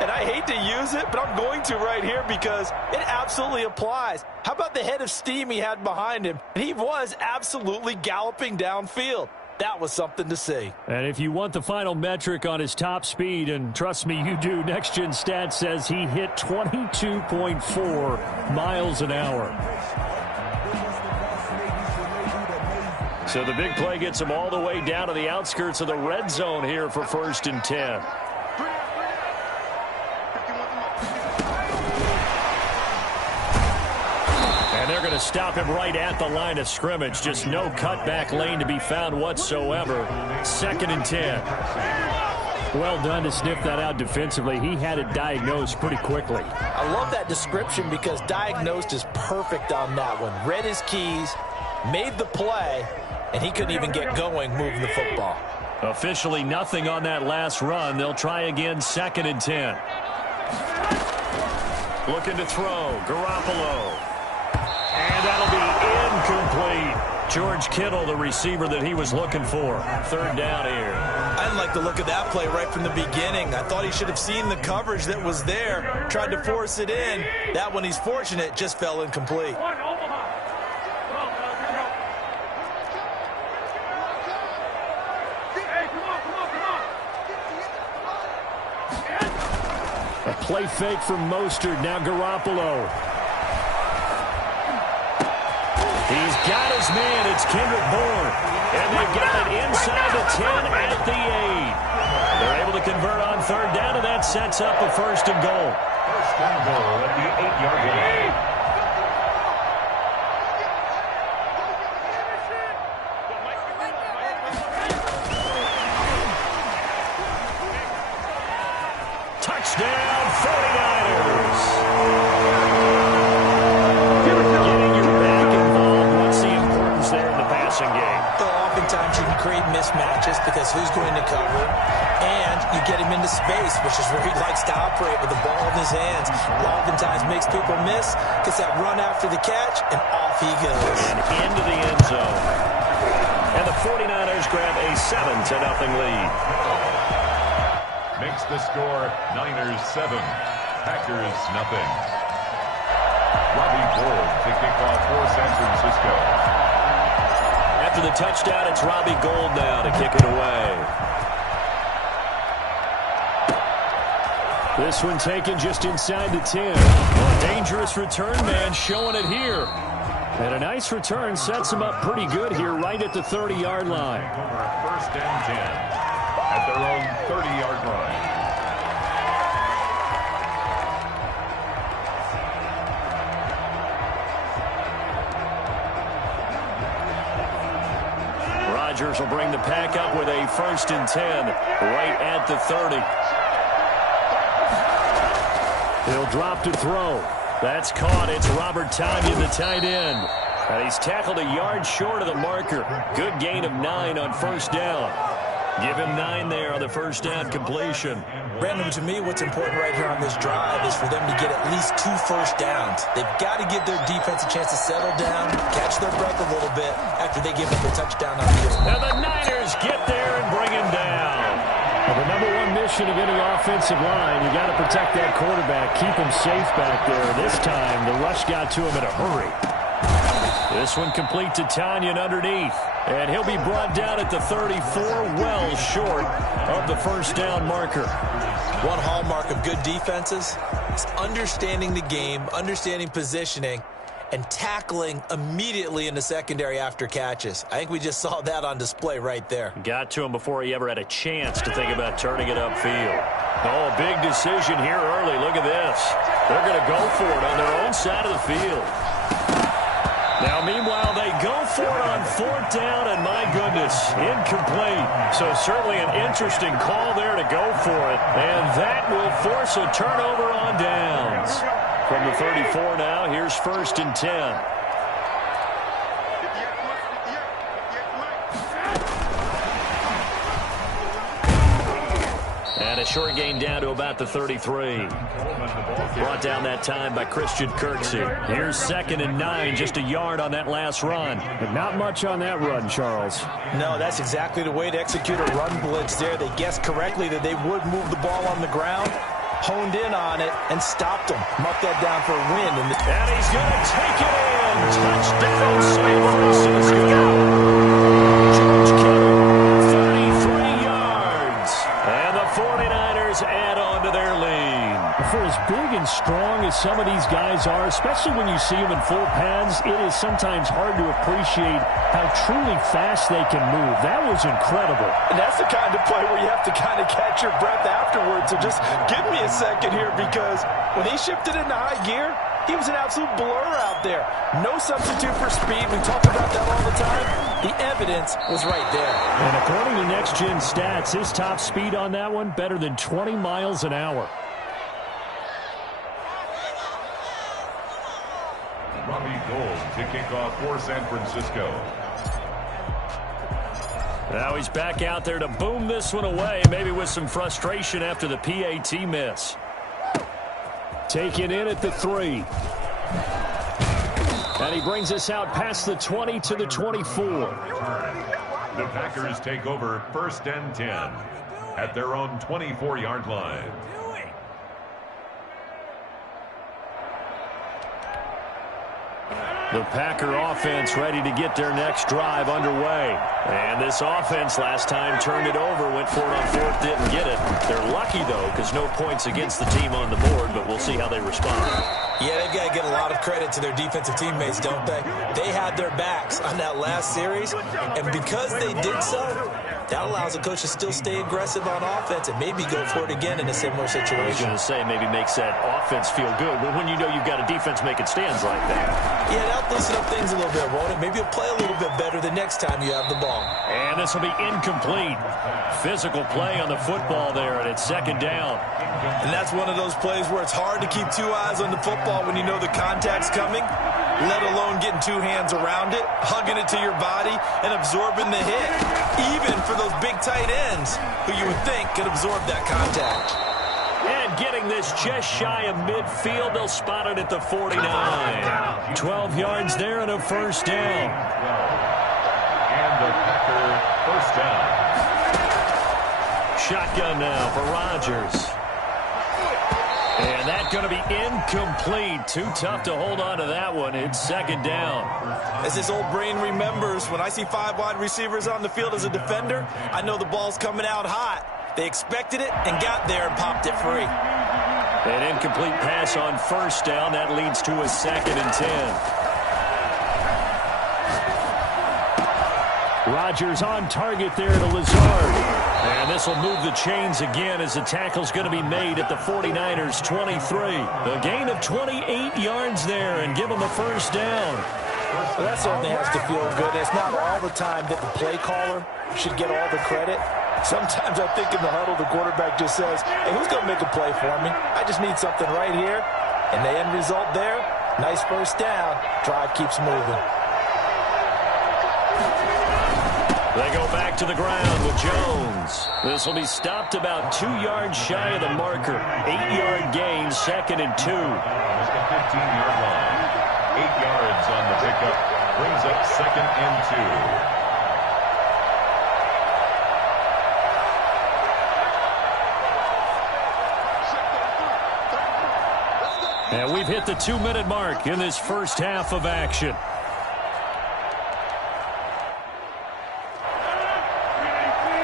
And I hate to use it, but I'm going to right here because it absolutely applies. How about the head of steam he had behind him? And he was absolutely galloping downfield. That was something to see. And if you want the final metric on his top speed, and trust me, you do, Next Gen Stats says he hit 22.4 miles an hour. So the big play gets him all the way down to the outskirts of the red zone here for first and 10. They're going to stop him right at the line of scrimmage. Just no cutback lane to be found whatsoever. Second and 10. Well done to sniff that out defensively. He had it diagnosed pretty quickly. I love that description because diagnosed is perfect on that one. Read his keys, made the play, and he couldn't even get going moving the football. Officially nothing on that last run. They'll try again 2nd and 10. Looking to throw. Garoppolo. And that'll be incomplete. George Kittle, the receiver that he was looking for. 3rd down here. I didn't like the look of that play right from the beginning. I thought he should have seen the coverage that was there, tried to force it in. That one, he's fortunate, just fell incomplete. A play fake from Mostert. Now Garoppolo. He's got his man. It's Kendrick Bourne. And they've got it inside the 10 at the 8. They're able to convert on 3rd down, and that sets up a 1st and goal. 1st and goal at the 8-yard line. Touchdown, 49ers. Game. So oftentimes you can create mismatches because who's going to cover, and you get him into space, which is where he likes to operate with the ball in his hands. Oftentimes makes people miss, gets that run after the catch, and off he goes. And into the end zone. And the 49ers grab a 7-0 lead. Makes the score Niners 7, Packers nothing. Robbie Gould to kick off for San Francisco. After the touchdown, it's Robbie Gould now to kick it away. This one taken just inside the 10. A dangerous return man showing it here. And a nice return sets him up pretty good here right at the 30-yard line. 1st and 10 at their own 30-yard line. Rodgers will bring the pack up with a 1st and 10 right at the 30. He'll drop to throw. That's caught. It's Robert Tonyan, the tight end. And he's tackled a yard short of the marker. Good gain of 9 on 1st down. Give him 9 there on the 1st down completion. Brandon, to me, what's important right here on this drive is for them to get at least 2 first downs. They've got to give their defense a chance to settle down, catch their breath a little bit after they give up the touchdown on the field. And the Niners get there and bring him down. Well, the #1 mission of any offensive line, you got to protect that quarterback, keep him safe back there. This time, the rush got to him in a hurry. This one complete to Tonyan underneath. And he'll be brought down at the 34, well short of the 1st down marker. One hallmark of good defenses is understanding the game, understanding positioning, and tackling immediately in the secondary after catches. I think we just saw that on display right there. Got to him before he ever had a chance to think about turning it upfield. Oh, big decision here early. Look at this. They're going to go for it on their own side of the field. Now, meanwhile, they go for it on 4th down, and my goodness, incomplete. So certainly an interesting call there to go for it, and that will force a turnover on downs. From the 34 now, here's 1st and 10. And a short gain down to about the 33. Brought down that time by Christian Kirksey. Here's 2nd and 9, just a yard on that last run. But not much on that run, Charles. No, that's exactly the way to execute a run blitz there. They guessed correctly that they would move the ball on the ground, honed in on it, and stopped them. Marked that down for a win. And he's going to take it in. Touchdown, San Francisco. George Kittle, 33 yards. And the 49ers add on to their lead. For as big and strong as some of these guys are, especially when you see them in full pads, it is sometimes hard to appreciate how truly fast they can move. That was incredible. And that's the kind of play where you have to kind of catch your breath afterwards. So just give me a second here, because when he shifted into high gear, He was an absolute blur out there. No substitute for speed. We talk about that all the time. The evidence was right there. And according to Next Gen Stats, his top speed on that one, better than 20 miles an hour. Robbie Gould to kick off for San Francisco. Now he's back out there to boom this one away, maybe with some frustration after the PAT miss. Taken in at the 3. And he brings us out past the 20 to the 24. The Packers take over 1st and 10 at their own 24-yard line. The Packer offense ready to get their next drive underway. And this offense last time turned it over, went for it on 4th, didn't get it. They're lucky, though, because no points against the team on the board, but we'll see how they respond. Yeah, they've got to get a lot of credit to their defensive teammates, don't they? They had their backs on that last series, and because they did so, that allows the coach to still stay aggressive on offense and maybe go for it again in a similar situation. I was going to say maybe makes that offense feel good, but when you know you've got a defense making stands like that. Yeah, that'll loosen up things a little bit, won't it? Maybe you'll play a little bit better the next time you have the ball. And this will be incomplete. Physical play on the football there, and it's 2nd down. And that's one of those plays where it's hard to keep 2 eyes on the football when you know the contact's coming, let alone getting 2 hands around it, hugging it to your body, and absorbing the hit. Even for those big tight ends who you would think could absorb that contact. And getting this just shy of midfield, they'll spot it at the 49. 12 yards there and a 1st down. And the Packer 1st down. Shotgun now for Rodgers. And that's going to be incomplete. Too tough to hold on to that one. It's 2nd down. As this old brain remembers, when I see 5 wide receivers on the field as a defender, I know the ball's coming out hot. They expected it and got there and popped it free. An incomplete pass on 1st down. That leads to a 2nd and 10. Rodgers on target there to Lazard. And this will move the chains again as the tackle's going to be made at the 49ers 23. A gain of 28 yards there and give them a 1st down. Well, that certainly has to feel good. It's not all the time that the play caller should get all the credit. Sometimes I think in the huddle the quarterback just says, hey, who's going to make a play for me? I just need something right here. And the end result there, nice 1st down. Drive keeps moving. They go back to the ground with Jones. This will be stopped about 2 yards shy of the marker. 8-yard gain, 2nd and 2. Almost a 15-yard line. 8 yards on the pickup. Brings up 2nd and 2. And we've hit the 2-minute mark in this first half of action.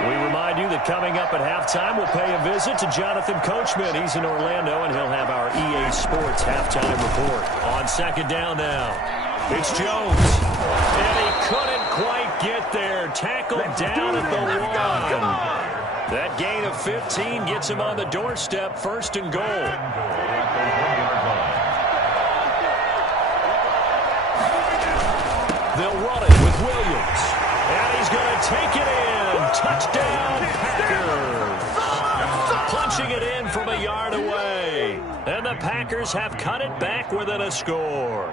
We remind you that coming up at halftime, we'll pay a visit to Jonathan Coachman. He's in Orlando, and he'll have our EA Sports halftime report. On 2nd down now, it's Jones. And he couldn't quite get there. Tackled down at the 1. That gain of 15 gets him on the doorstep, 1st and goal. They'll run it with Williams. And he's going to take it in. Touchdown, Packers. Punching it in from a yard away. And the Packers have cut it back within a score.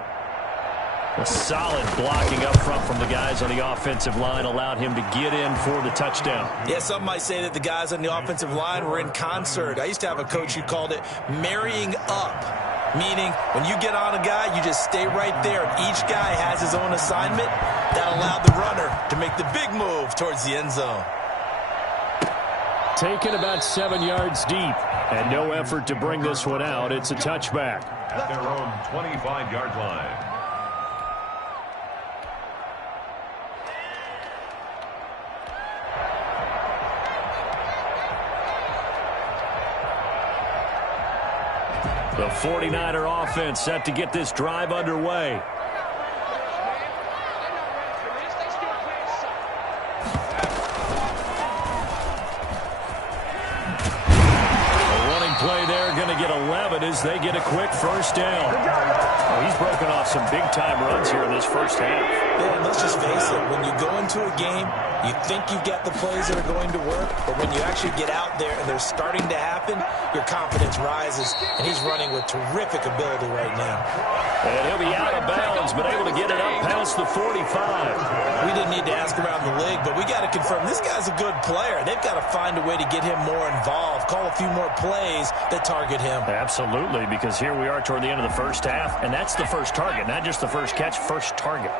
A solid blocking up front from the guys on the offensive line allowed him to get in for the touchdown. Yeah, some might say that the guys on the offensive line were in concert. I used to have a coach who called it marrying up. Meaning, when you get on a guy, you just stay right there. And each guy has his own assignment. That allowed the runner to make the big move towards the end zone. Taken about 7 yards deep. And no effort to bring this one out. It's a touchback. At their own 25-yard line. The 49er offense set to get this drive underway. A running play there going to get 11 as they get a quick first down. Oh, he's broken off some big-time runs here in this first half. Yeah, and let's just face it. When you go into a game, you think you've got the plays that are going to work, but when you actually get out there and they're starting to happen, your confidence rises, and he's running with terrific ability right now. And he'll be out of bounds, but able to get it up past the 45. We didn't need to ask around the league, but we got to confirm this guy's a good player. They've got to find a way to get him more involved, call a few more plays that target him. Absolutely, because here we are toward the end of the first half, and that's the first target, not just the first catch, first target.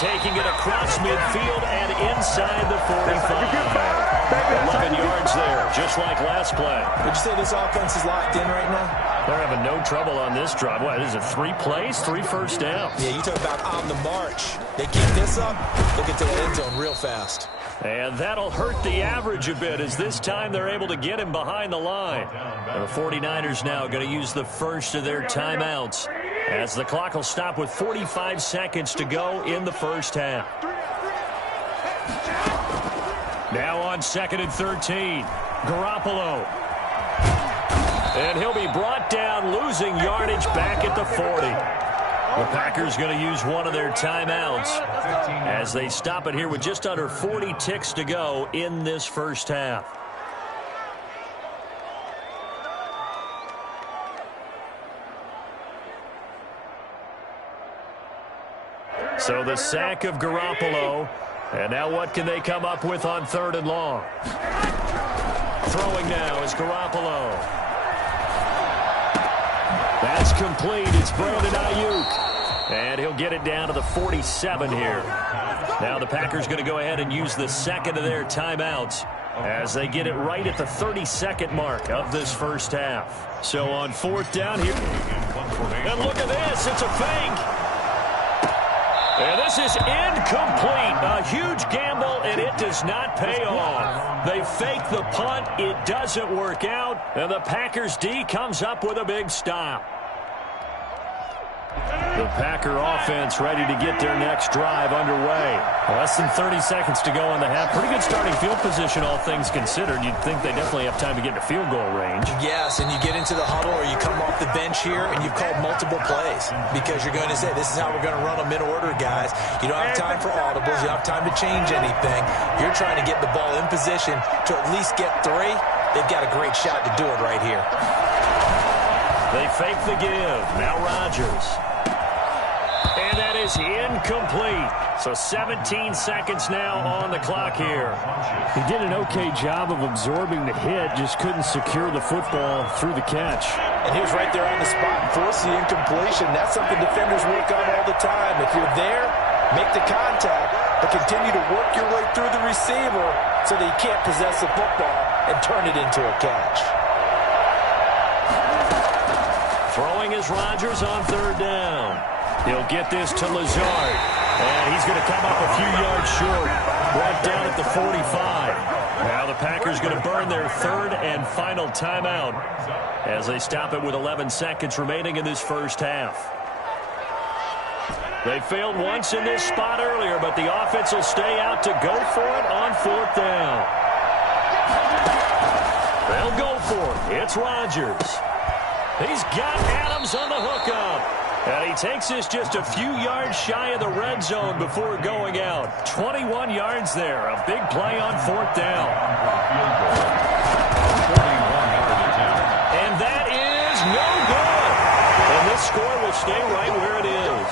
Taking it across midfield and inside the 45. 11 yards there, just like last play. Would you say this offense is locked in right now? They're having no trouble on this drive. What, is it 3 plays, 3 first downs? Yeah, you talk about on the march. They keep this up, they'll get to the end zone real fast. And that'll hurt the average a bit as this time they're able to get him behind the line. And the 49ers now going to use the first of their timeouts, as the clock will stop with 45 seconds to go in the first half. Now on 2nd and 13, Garoppolo. And he'll be brought down, losing yardage back at the 40. The Packers going to use one of their timeouts as they stop it here with just under 40 ticks to go in this first half. So the sack of Garoppolo. And now what can they come up with on 3rd and long? Throwing now is Garoppolo. That's complete. It's Brandon Ayuk. And he'll get it down to the 47 here. Now the Packers going to go ahead and use the second of their timeouts as they get it right at the 32nd mark of this first half. So on 4th down here. And look at this. It's a fake. And this is incomplete. A huge gamble, and it does not pay off. They fake the punt. It doesn't work out. And the Packers D comes up with a big stop. The Packer offense ready to get their next drive underway. Less than 30 seconds to go in the half. Pretty good starting field position, all things considered. You'd think they definitely have time to get to field goal range. Yes, and you get into the huddle or you come off the bench here and you've called multiple plays because you're going to say, this is how we're going to run them in order, guys. You don't have time for audibles. You don't have time to change anything. You're trying to get the ball in position to at least get 3. They've got a great shot to do it right here. They fake the give. Now Rodgers. And that is incomplete. So 17 seconds now on the clock here. He did an okay job of absorbing the hit, just couldn't secure the football through the catch. And he was right there on the spot and forced the incompletion. That's something defenders work on all the time. If you're there, make the contact, but continue to work your way through the receiver so that he can't possess the football and turn it into a catch. Throwing is Rodgers on 3rd down. He'll get this to Lazard. And he's going to come up a few yards short. Brought down at the 45. Now the Packers going to burn their 3rd and final timeout as they stop it with 11 seconds remaining in this first half. They failed once in this spot earlier, but the offense will stay out to go for it on 4th down. They'll go for it. It's Rodgers. He's got Adams on the hookup. And he takes this just a few yards shy of the red zone before going out. 21 yards there. A big play on 4th down. And that is no good. And this score will stay right where it is.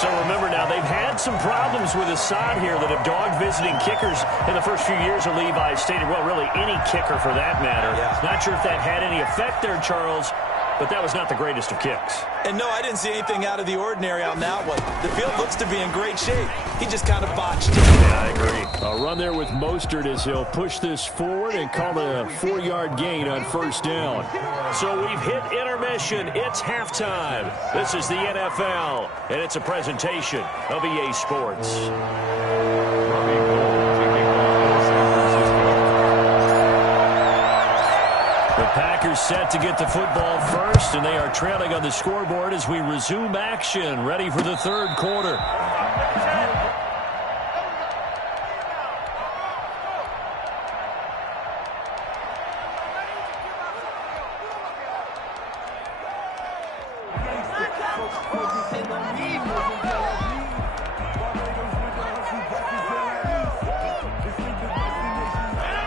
So remember now, they've had some problems with Assad here that have dogged visiting kickers in the first few years of Levi stated. Well, really any kicker for that matter. Yeah. Not sure if that had any effect there, Charles. But that was not the greatest of kicks. And no, I didn't see anything out of the ordinary on that one. The field looks to be in great shape. He just kind of botched it. Yeah, I agree. A run there with Mostert as he'll push this forward and call it a 4-yard gain on 1st down. So we've hit intermission. It's halftime. This is the NFL, and it's a presentation of EA Sports. The Packers set to get the football first, and they are trailing on the scoreboard as we resume action, ready for the third quarter.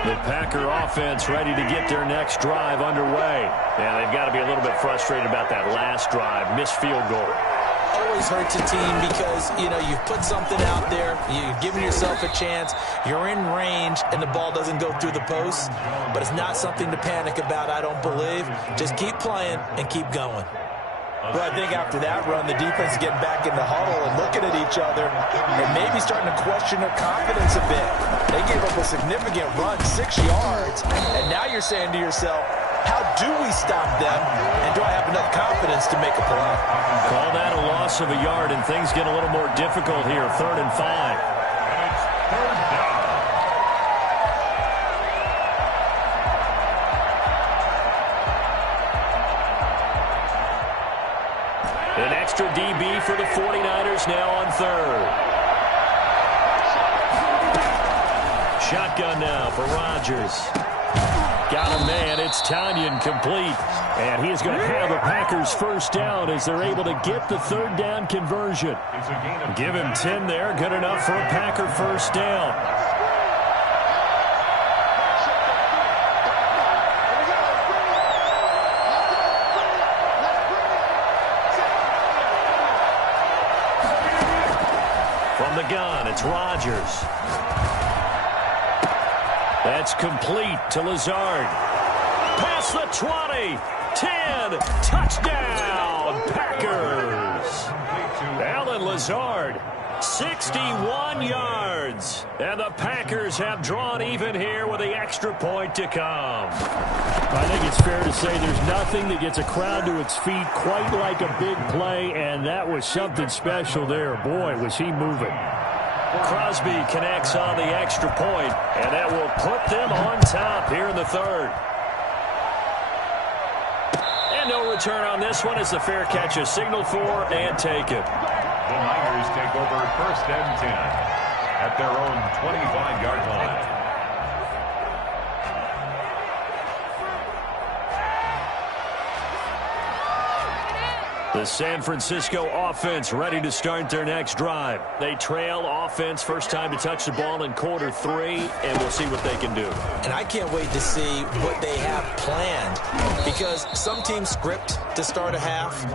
The Packer offense ready to get their next drive underway. Yeah, they've got to be a little bit frustrated about that last drive. Missed field goal. Always hurts a team because, you've put something out there. You've given yourself a chance. You're in range, and the ball doesn't go through the posts. But it's not something to panic about, I don't believe. Just keep playing and keep going. Well, I think after that run, the defense is getting back in the huddle and looking at each other and maybe starting to question their confidence a bit. They gave up a significant run, 6 yards, and now you're saying to yourself, how do we stop them, and do I have enough confidence to make a play? Call that a loss of a yard, and things get a little more difficult here, 3rd and 5. Third down. An extra DB for the 49ers now on 3rd. Shotgun now for Rodgers. Got a man. It's Tanyan complete. And he is going to have a Packers first down as they're able to get the 3rd down conversion. Give him 10 there. Good enough for a Packer first down. From the gun, it's Rodgers. That's complete to Lazard. Past the 20, 10, touchdown, Packers. Alan Lazard, 61 yards. And the Packers have drawn even here with the extra point to come. I think it's fair to say there's nothing that gets a crowd to its feet quite like a big play, and that was something special there. Boy, was he moving. Crosby connects on the extra point, and that will put them on top here in the 3rd. And no return on this one as the fair catch is signaled for and taken. The Niners take over 1st and 10 at their own 25-yard line. The San Francisco offense ready to start their next drive. They trail offense, first time to touch the ball in quarter 3, and we'll see what they can do. And I can't wait to see what they have planned, because some teams script to start a half.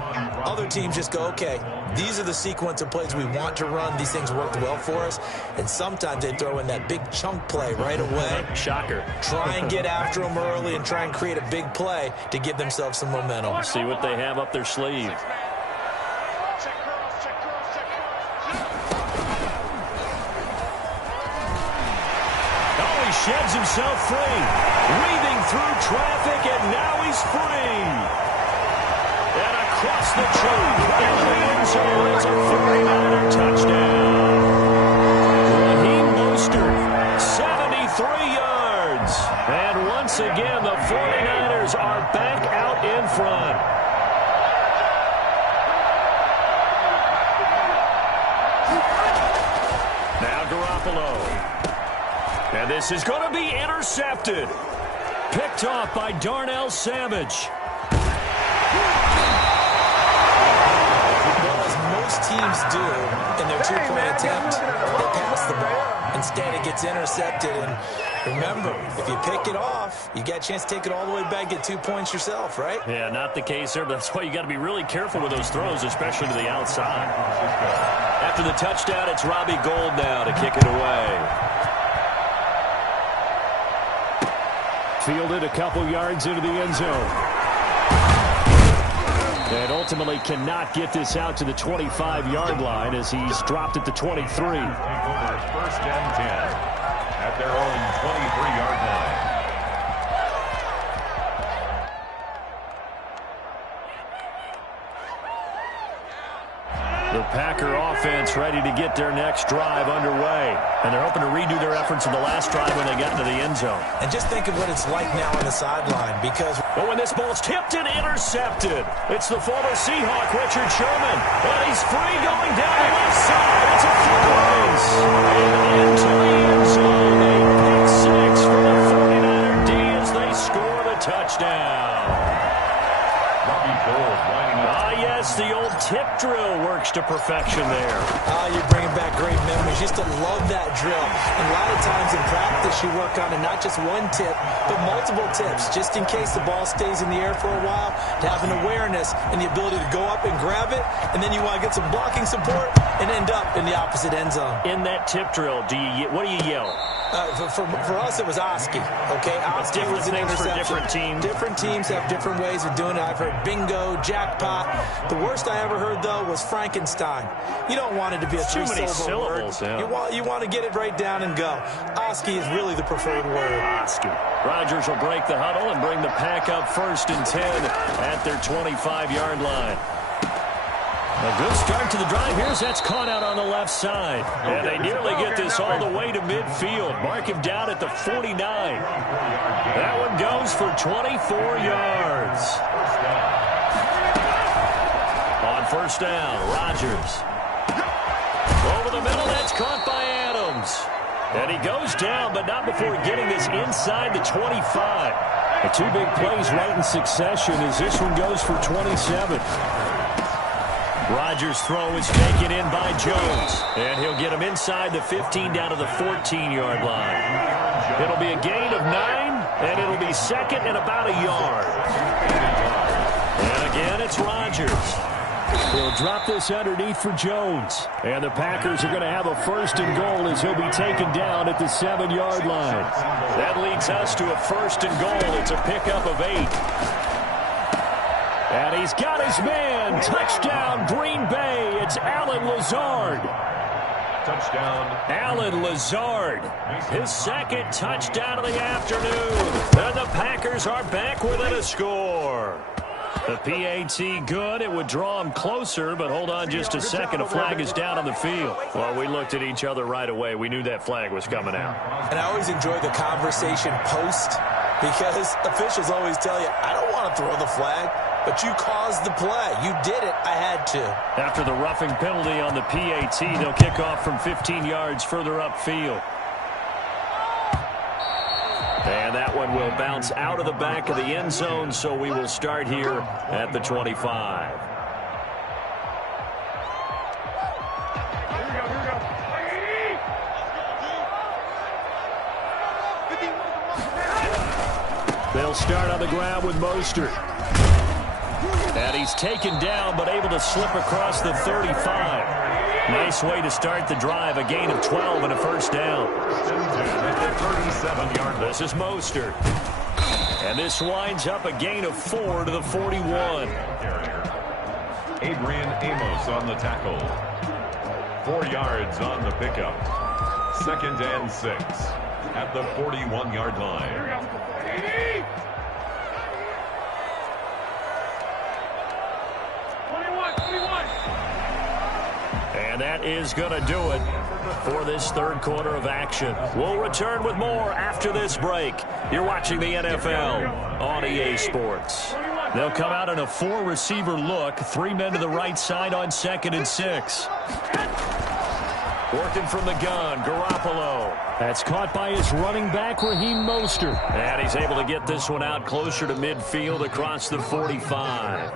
Other teams just go, okay, these are the sequence of plays we want to run. These things worked well for us. And sometimes they throw in that big chunk play right away. Shocker. Try and get after them early and try and create a big play to give themselves some momentum. See what they have up their sleeve. Sheds himself free, weaving through traffic, and now he's free. And across the track, into the end zone, it's a 49er touchdown. Raheem Mostert, 73 yards. And once again, the 49ers are back out in front. Now Garoppolo. And this is going to be intercepted. Picked off by Darnell Savage. Well, as most teams do in their two-point attempt, they pass the ball. Instead, it gets intercepted. And remember, if you pick it off, you got a chance to take it all the way back, get 2 points yourself, right? Yeah, not the case there, but that's why you got to be really careful with those throws, especially to the outside. After the touchdown, it's Robbie Gould now to kick it away. Fielded a couple yards into the end zone. And ultimately cannot get this out to the 25-yard line as he's dropped at the 23. Take over 1st and 10 at their own 23-yard line. The Packer offense ready to get their next drive underway. And they're hoping to redo their efforts in the last drive when they got into the end zone. And just think of what it's like now on the sideline because... But when this ball's tipped and intercepted, it's the former Seahawk, Richard Sherman. And he's free going down the left side. It's a foot race. And into the end zone. A pick six for the 49er D as they score the touchdown. Yes, the old tip drill works to perfection there. You're bringing back great memories. Used to love that drill. And a lot of times in practice, you work on it, not just one tip, but multiple tips, just in case the ball stays in the air for a while, to have an awareness and the ability to go up and grab it, and then you want to get some blocking support and end up in the opposite end zone. In that tip drill, what do you yell? For us, it was Oski. Okay, Oski was an interception. For different teams. Different teams have different ways of doing it. I've heard bingo, jackpot. The worst I ever heard, though, was Frankenstein. You don't want it to be a three-syllable word. Yeah. You want to get it right down and go. Oski is really the preferred word. Oski. Rodgers will break the huddle and bring the Pack up 1st and 10 at their 25-yard line. A good start to the drive. That's caught out on the left side. And they nearly get this all the way to midfield. Mark him down at the 49. That one goes for 24 yards. On 1st down, Rodgers. Over the middle, that's caught by Adams. And he goes down, but not before getting this inside the 25. The two big plays right in succession as this one goes for 27. Rodgers' throw is taken in by Jones. And he'll get him inside the 15 down to the 14-yard line. It'll be a gain of 9, and it'll be 2nd and about a yard. And again, it's Rodgers. He'll drop this underneath for Jones. And the Packers are going to have a 1st and goal as he'll be taken down at the 7-yard line. That leads us to a 1st and goal. It's a pickup of 8. And he's got his man. Touchdown, Green Bay. It's Allen Lazard. Touchdown. Allen Lazard. His 2nd touchdown of the afternoon. And the Packers are back within a score. The PAT good. It would draw him closer, but hold on just a second. A flag is down on the field. Well, we looked at each other right away. We knew that flag was coming out. And I always enjoy the conversation post because officials always tell you, I don't want to throw the flag. But you caused the play. You did it. I had to. After the roughing penalty on the PAT, they'll kick off from 15 yards further upfield. And that one will bounce out of the back of the end zone, so we will start here at the 25. They'll start on the ground with Mostert. And he's taken down, but able to slip across the 35. Nice way to start the drive. A gain of 12 and a 1st down. This is Mostert. And this winds up a gain of 4 to the 41. Adrian Amos on the tackle. 4 yards on the pickup. 2nd and 6 at the 41-yard line. And that is going to do it for this 3rd quarter of action. We'll return with more after this break. You're watching the NFL on EA Sports. They'll come out in a 4-receiver look. 3 men to the right side on 2nd and 6. Working from the gun, Garoppolo. That's caught by his running back, Raheem Mostert. And he's able to get this one out closer to midfield across the 45.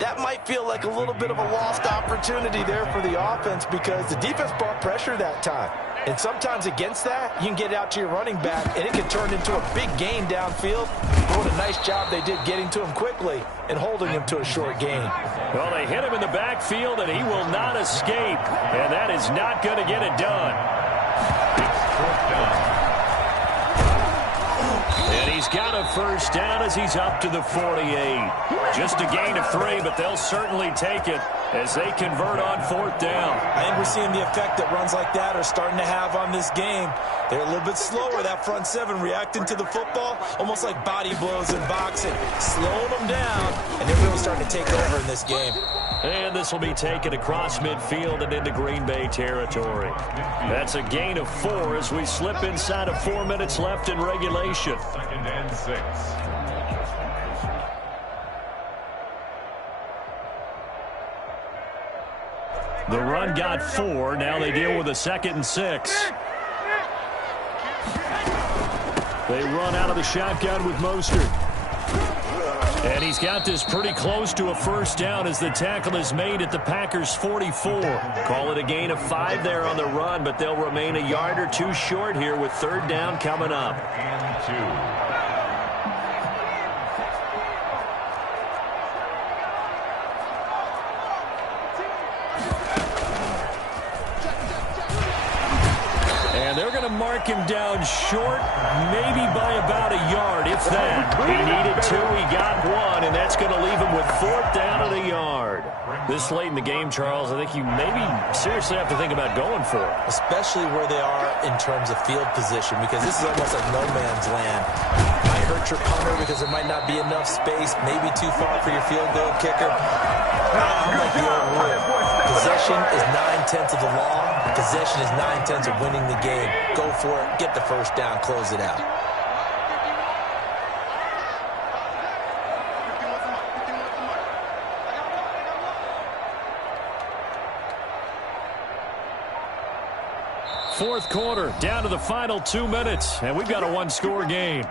That might feel like a little bit of a lost opportunity there for the offense because the defense brought pressure that time. And sometimes against that, you can get out to your running back, and it can turn into a big gain downfield. But what a nice job they did getting to him quickly and holding him to a short gain. Well, they hit him in the backfield, and he will not escape. And that is not going to get it done. And he's got a 1st down as he's up to the 48. Just a gain of 3, but they'll certainly take it. as they convert on 4th down. I think we're seeing the effect that runs like that are starting to have on this game. They're a little bit slower, that front seven, reacting to the football, almost like body blows in boxing, slowing them down, and they're really starting to take over in this game. And this will be taken across midfield and into Green Bay territory. That's a gain of 4 as we slip inside of 4 minutes left in regulation. 2nd and 6. The run got 4. Now they deal with a 2nd and 6. They run out of the shotgun with Mostert. And he's got this pretty close to a 1st down as the tackle is made at the Packers' 44. Call it a gain of 5 there on the run, but they'll remain a yard or 2 short here with 3rd down coming up. And 2. And they're going to mark him down short, maybe by about a yard, if that. He needed 2, he got 1, and that's going to leave him with 4th down and a yard. This late in the game, Charles, I think you maybe seriously have to think about going for it. Especially where they are in terms of field position, because this is almost like no man's land. Might hurt your punter because there might not be enough space, maybe too far for your field goal kicker. I'm like the old rule. Possession is 9/10 of the law. Possession is 9/10 of winning the game. Go for it. Get the 1st down. Close it out. Fourth quarter, down to the final 2 minutes, and we've got a 1-score game.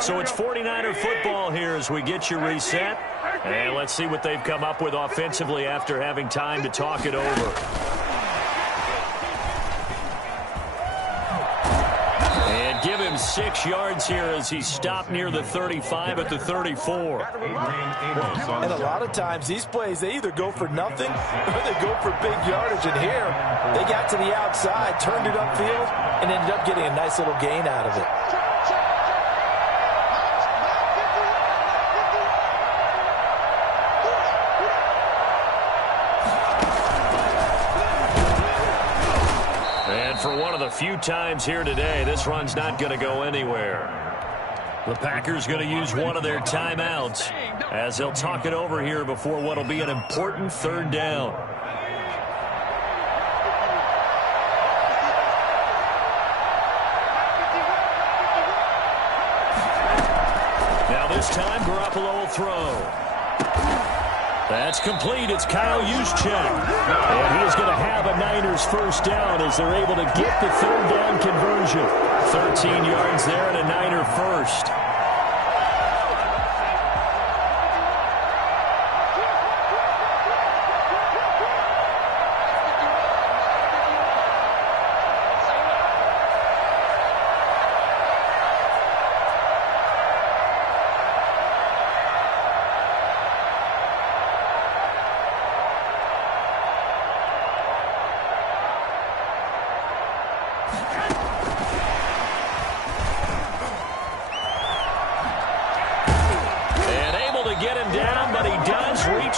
So it's 49er football here as we get you reset. And let's see what they've come up with offensively after having time to talk it over. And give him 6 yards here as he stopped near the 35 at the 34. And a lot of times these plays, they either go for nothing or they go for big yardage. And here, they got to the outside, turned it upfield, and ended up getting a nice little gain out of it. For one of the few times here today, this run's not going to go anywhere. The Packers going to use one of their timeouts as they'll talk it over here before what will be an important 3rd down. Now this time, Garoppolo will throw. That's complete. It's Kyle Juszczyk. And he is going to have a Niners 1st down as they're able to get the 3rd down conversion. 13 yards there and a Niner 1st.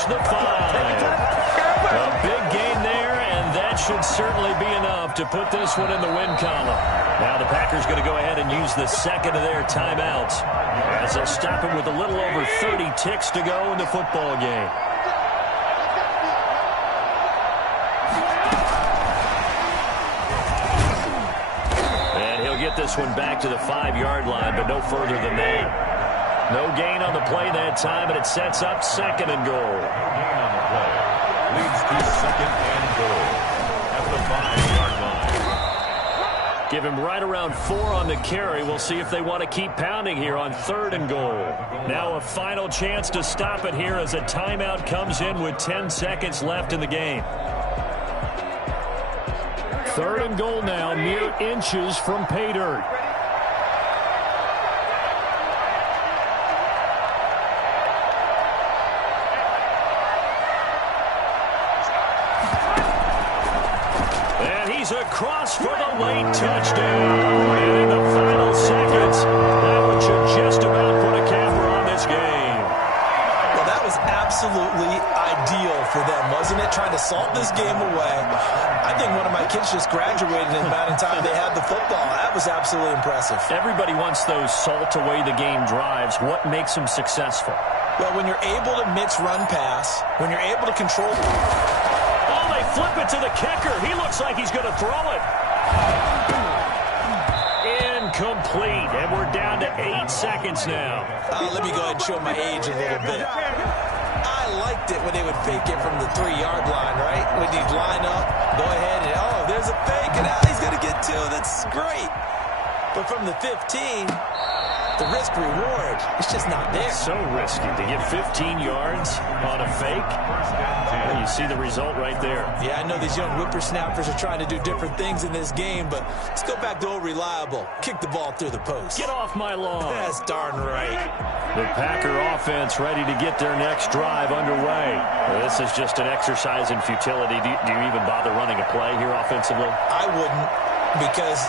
The 5. A big gain there, and that should certainly be enough to put this one in the win column. Now the Packers going to go ahead and use the 2nd of their timeouts as they'll stop him with a little over 30 ticks to go in the football game. And he'll get this one back to the 5-yard line, but no further than that. No gain on the play that time, and it sets up 2nd and goal. Gain on the play leads to 2nd and goal at the 5-yard line. Give him right around 4 on the carry. We'll see if they want to keep pounding here on 3rd and goal. Now a final chance to stop it here as a timeout comes in with 10 seconds left in the game. 3rd and goal now, mere inches from pay dirt. Across for the late touchdown. And in the salt this game away. I think one of my kids just graduated in the amount of time they had the football. That was absolutely impressive. Everybody wants those salt away the game drives. What makes them successful? Well, when you're able to mix run pass, when you're able to control. Oh, they flip it to the kicker. He looks like he's going to throw it. Incomplete, and we're down to 8 seconds now. Let me go ahead and show my age a little bit. I liked it when they would fake it from the 3-yard line, right? When you'd line up, go ahead, and oh, there's a fake, and now he's going to get 2. That's great. But from the 15, the risk-reward, it's just not there. So risky to get 15 yards on a fake. Well, you see the result right there. Yeah, I know these young whippersnappers are trying to do different things in this game, but let's go back to old reliable. Kick the ball through the post. Get off my lawn. That's darn right. The Packer offense ready to get their next drive underway. Well, this is just an exercise in futility. Do you even bother running a play here offensively? I wouldn't, because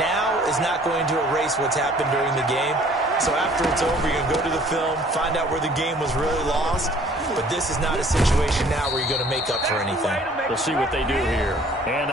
now is not going to erase what's happened during the game. So after it's over, you're going to go to the film, find out where the game was really lost. But this is not a situation now where you're going to make up for anything. We'll see what they do here. And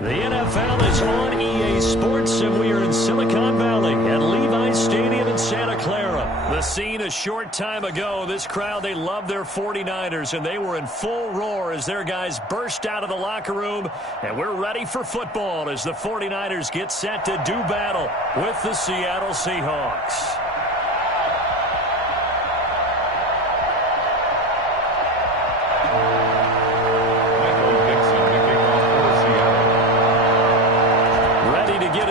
the NFL is on EA Sports, and we are in Silicon Valley at Levi's Stadium in Santa Clara. The scene a short time ago, this crowd, they love their 49ers, and they were in full roar as their guys burst out of the locker room, and we're ready for football as the 49ers get set to do battle with the Seattle Seahawks.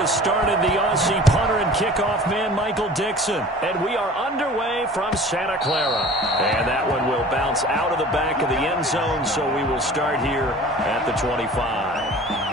Started the Aussie punter and kickoff man, Michael Dixon. And we are underway from Santa Clara. And that one will bounce out of the back of the end zone, so we will start here at the 25.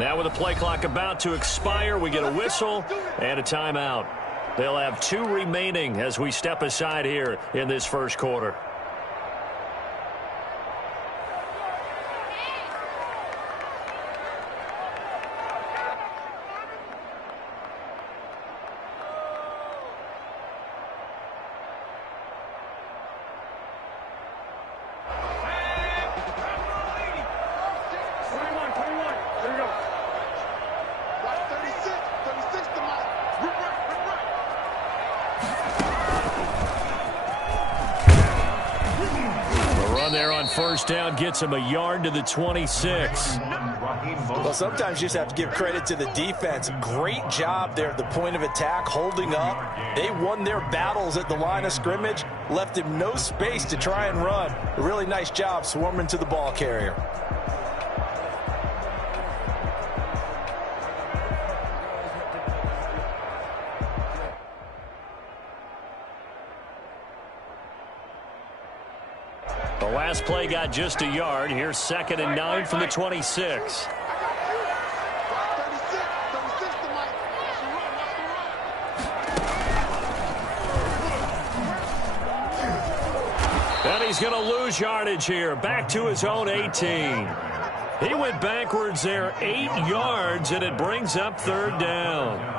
Now with the play clock about to expire, we get a whistle and a timeout. They'll have 2 remaining as we step aside here in this first quarter. First down gets him a yard to the 26. Well, sometimes you just have to give credit to the defense. Great job there at the point of attack, holding up. They won their battles at the line of scrimmage, left him no space to try and run. A really nice job swarming to the ball carrier. Last play got just a yard. Here's 2nd and 9 from the 26. And he's going to lose yardage here. Back to his own 18. He went backwards there 8 yards, and it brings up 3rd down.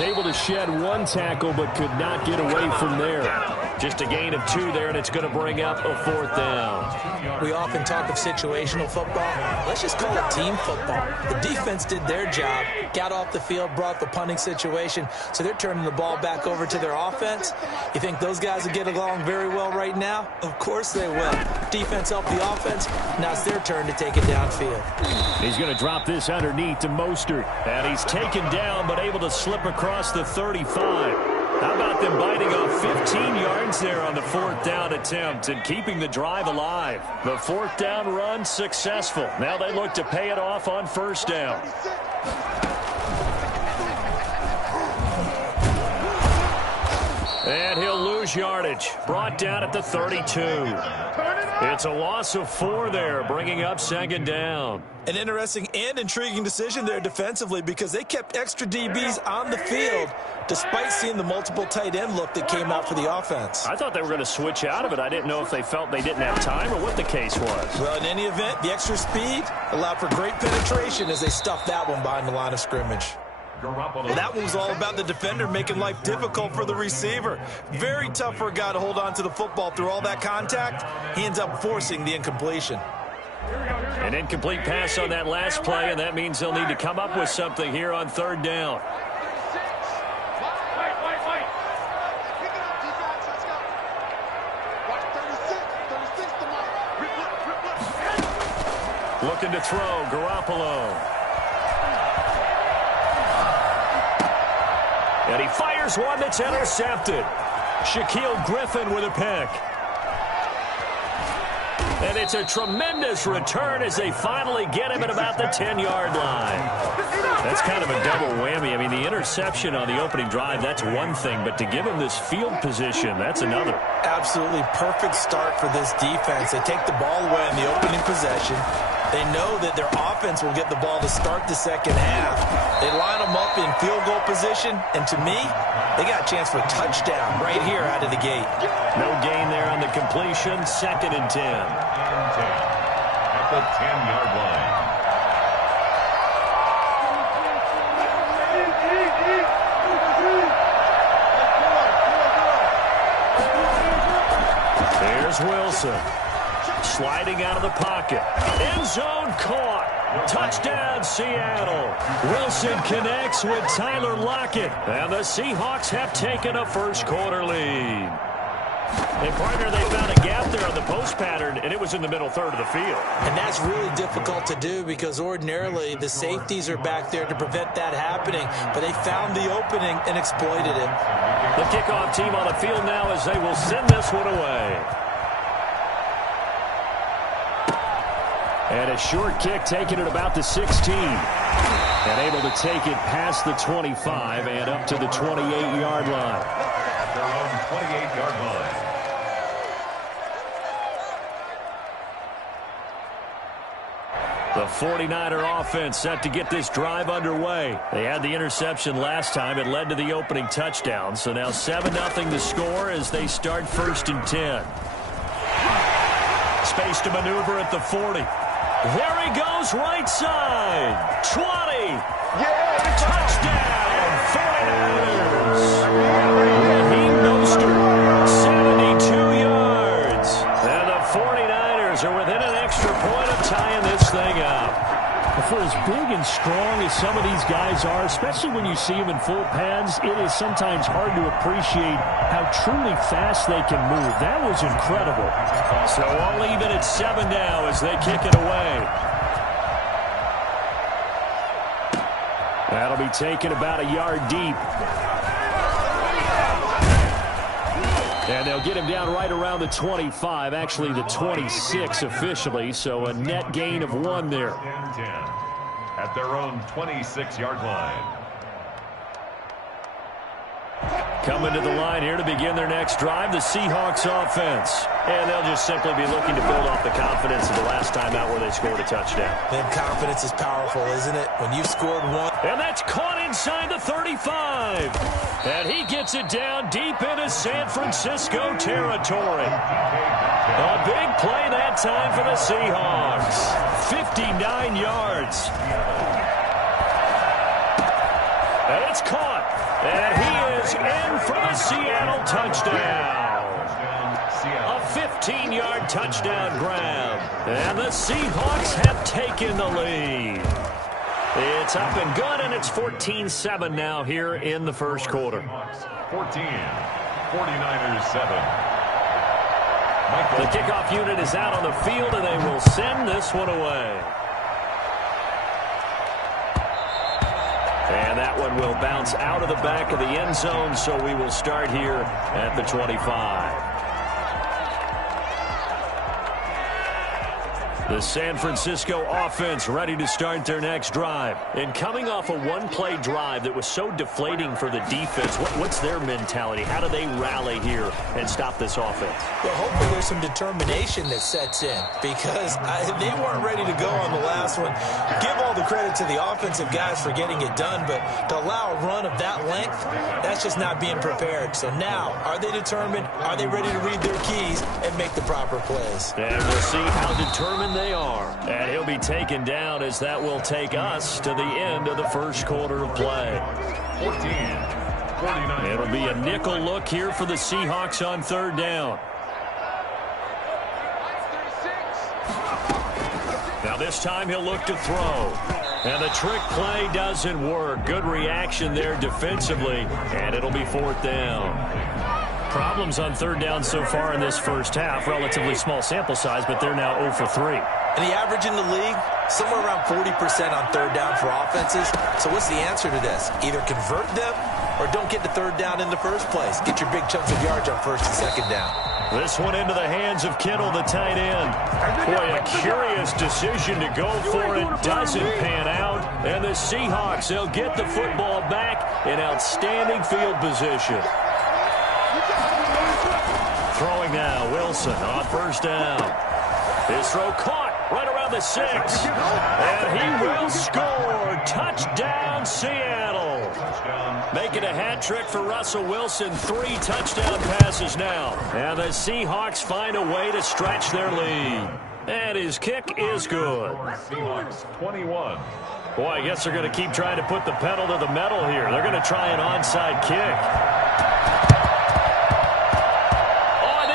Able to shed 1 tackle, but could not get away from there. Just a gain of 2 there, and it's going to bring up a 4th down. We often talk of situational football. Let's just call it team football. The defense did their job, got off the field, brought the punting situation, so they're turning the ball back over to their offense. You think those guys will get along very well right now? Of course they will. Defense helped the offense. Now it's their turn to take it downfield. He's going to drop this underneath to Mostert. And he's taken down, but able to slip across the 35. How about them biting off 15 yards there on the 4th down attempt and keeping the drive alive? The 4th down run successful. Now they look to pay it off on 1st down. And he'll lose yardage. Brought down at the 32. It's a loss of 4 there, bringing up 2nd down. An interesting and intriguing decision there defensively because they kept extra DBs on the field despite seeing the multiple tight end look that came out for the offense. I thought they were going to switch out of it. I didn't know if they felt they didn't have time or what the case was. Well, in any event, the extra speed allowed for great penetration as they stuffed that one behind the line of scrimmage. Well, that one was all about the defender making life difficult for the receiver. Very tough for a guy to hold on to the football through all that contact. He ends up forcing the incompletion. An incomplete pass on that last play, and that means they'll need to come up with something here on 3rd down. Looking to throw, Garoppolo. And he fires one that's intercepted. Shaquille Griffin with a pick. And it's a tremendous return as they finally get him at about the 10-yard line. That's kind of a double whammy. I mean, the interception on the opening drive, that's one thing. But to give him this field position, that's another. Absolutely perfect start for this defense. They take the ball away in the opening possession. They know that their offense will get the ball to start the second half. They line them up in field goal position, and to me, they got a chance for a touchdown right here out of the gate. No gain there on the completion. 2nd and 10. At the 10-yard line. There's Wilson. Sliding out of the pocket. End zone caught. Touchdown, Seattle. Wilson connects with Tyler Lockett. And the Seahawks have taken a first quarter lead. And, partner, they found a gap there on the post pattern, and it was in the middle third of the field. And that's really difficult to do because ordinarily the safeties are back there to prevent that happening, but they found the opening and exploited it. The kickoff team on the field now as they will send this one away. And a short kick taken at about the 16. And able to take it past the 25 and up to the 28-yard line. At their own 28-yard line. The 49er offense set to get this drive underway. They had the interception last time. It led to the opening touchdown. So now 7-0 to score as they start 1st and 10. Space to maneuver at the 40. There he goes, right side. 20. Touchdown, 49ers. Raheem Mostert, 72 yards. And the 49ers are within an extra point of tying this thing up. For as big and strong as some of these guys are, especially when you see them in full pads, it is sometimes hard to appreciate how truly fast they can move. That was incredible. So all even at 7 now as they kick it away. That'll be taken about a yard deep. And they'll get him down right around the 25, actually the 26 officially, so a net gain of 1 there. 10-10 at their own 26-yard line. Coming to the line here to begin their next drive, the Seahawks offense. And they'll just simply be looking to build off the confidence of the last time out where they scored a touchdown. And confidence is powerful, isn't it? When you've scored one. And that's caught inside the 35. And he gets it down deep into San Francisco territory. A big play that time for the Seahawks. 59 yards. And it's caught. And he is in for the Seattle touchdown. A 15-yard touchdown grab. And the Seahawks have taken the lead. It's up and good, and it's 14-7 now here in the first quarter. 14, 49ers 7. The kickoff unit is out on the field, and they will send this one away. And that one will bounce out of the back of the end zone, so we will start here at the 25. The San Francisco offense ready to start their next drive. And coming off a one-play drive that was so deflating for the defense, what's their mentality? How do they rally here and stop this offense? Well, hopefully there's some determination that sets in because they weren't ready to go on the last one. Give all the credit to the offensive guys for getting it done, but to allow a run of that length, that's just not being prepared. So now, are they determined? Are they ready to read their keys and make the proper plays? And we'll see how determined they are. And he'll be taken down as that will take us to the end of the first quarter of play. 14, 49. It'll be a nickel look here for the Seahawks on 3rd down. Now this time he'll look to throw. And the trick play doesn't work. Good reaction there defensively. And it'll be 4th down. Problems on 3rd down so far in this first half. Relatively small sample size, but they're now 0 for 3. And the average in the league, somewhere around 40% on 3rd down for offenses. So what's the answer to this? Either convert them or don't get the 3rd down in the first place. Get your big chunks of yards on 1st and 2nd down. This one into the hands of Kittle, the tight end. Boy, a curious decision to go for it. Doesn't pan out. And the Seahawks, they'll get the football back in outstanding field position. Throwing now, Wilson on 1st down. His throw caught right around the 6. And he will score. Touchdown, Seattle. Making a hat trick for Russell Wilson. 3 touchdown passes now. And the Seahawks find a way to stretch their lead. And his kick is good. Seahawks 21. Boy, I guess they're going to keep trying to put the pedal to the metal here. They're going to try an onside kick.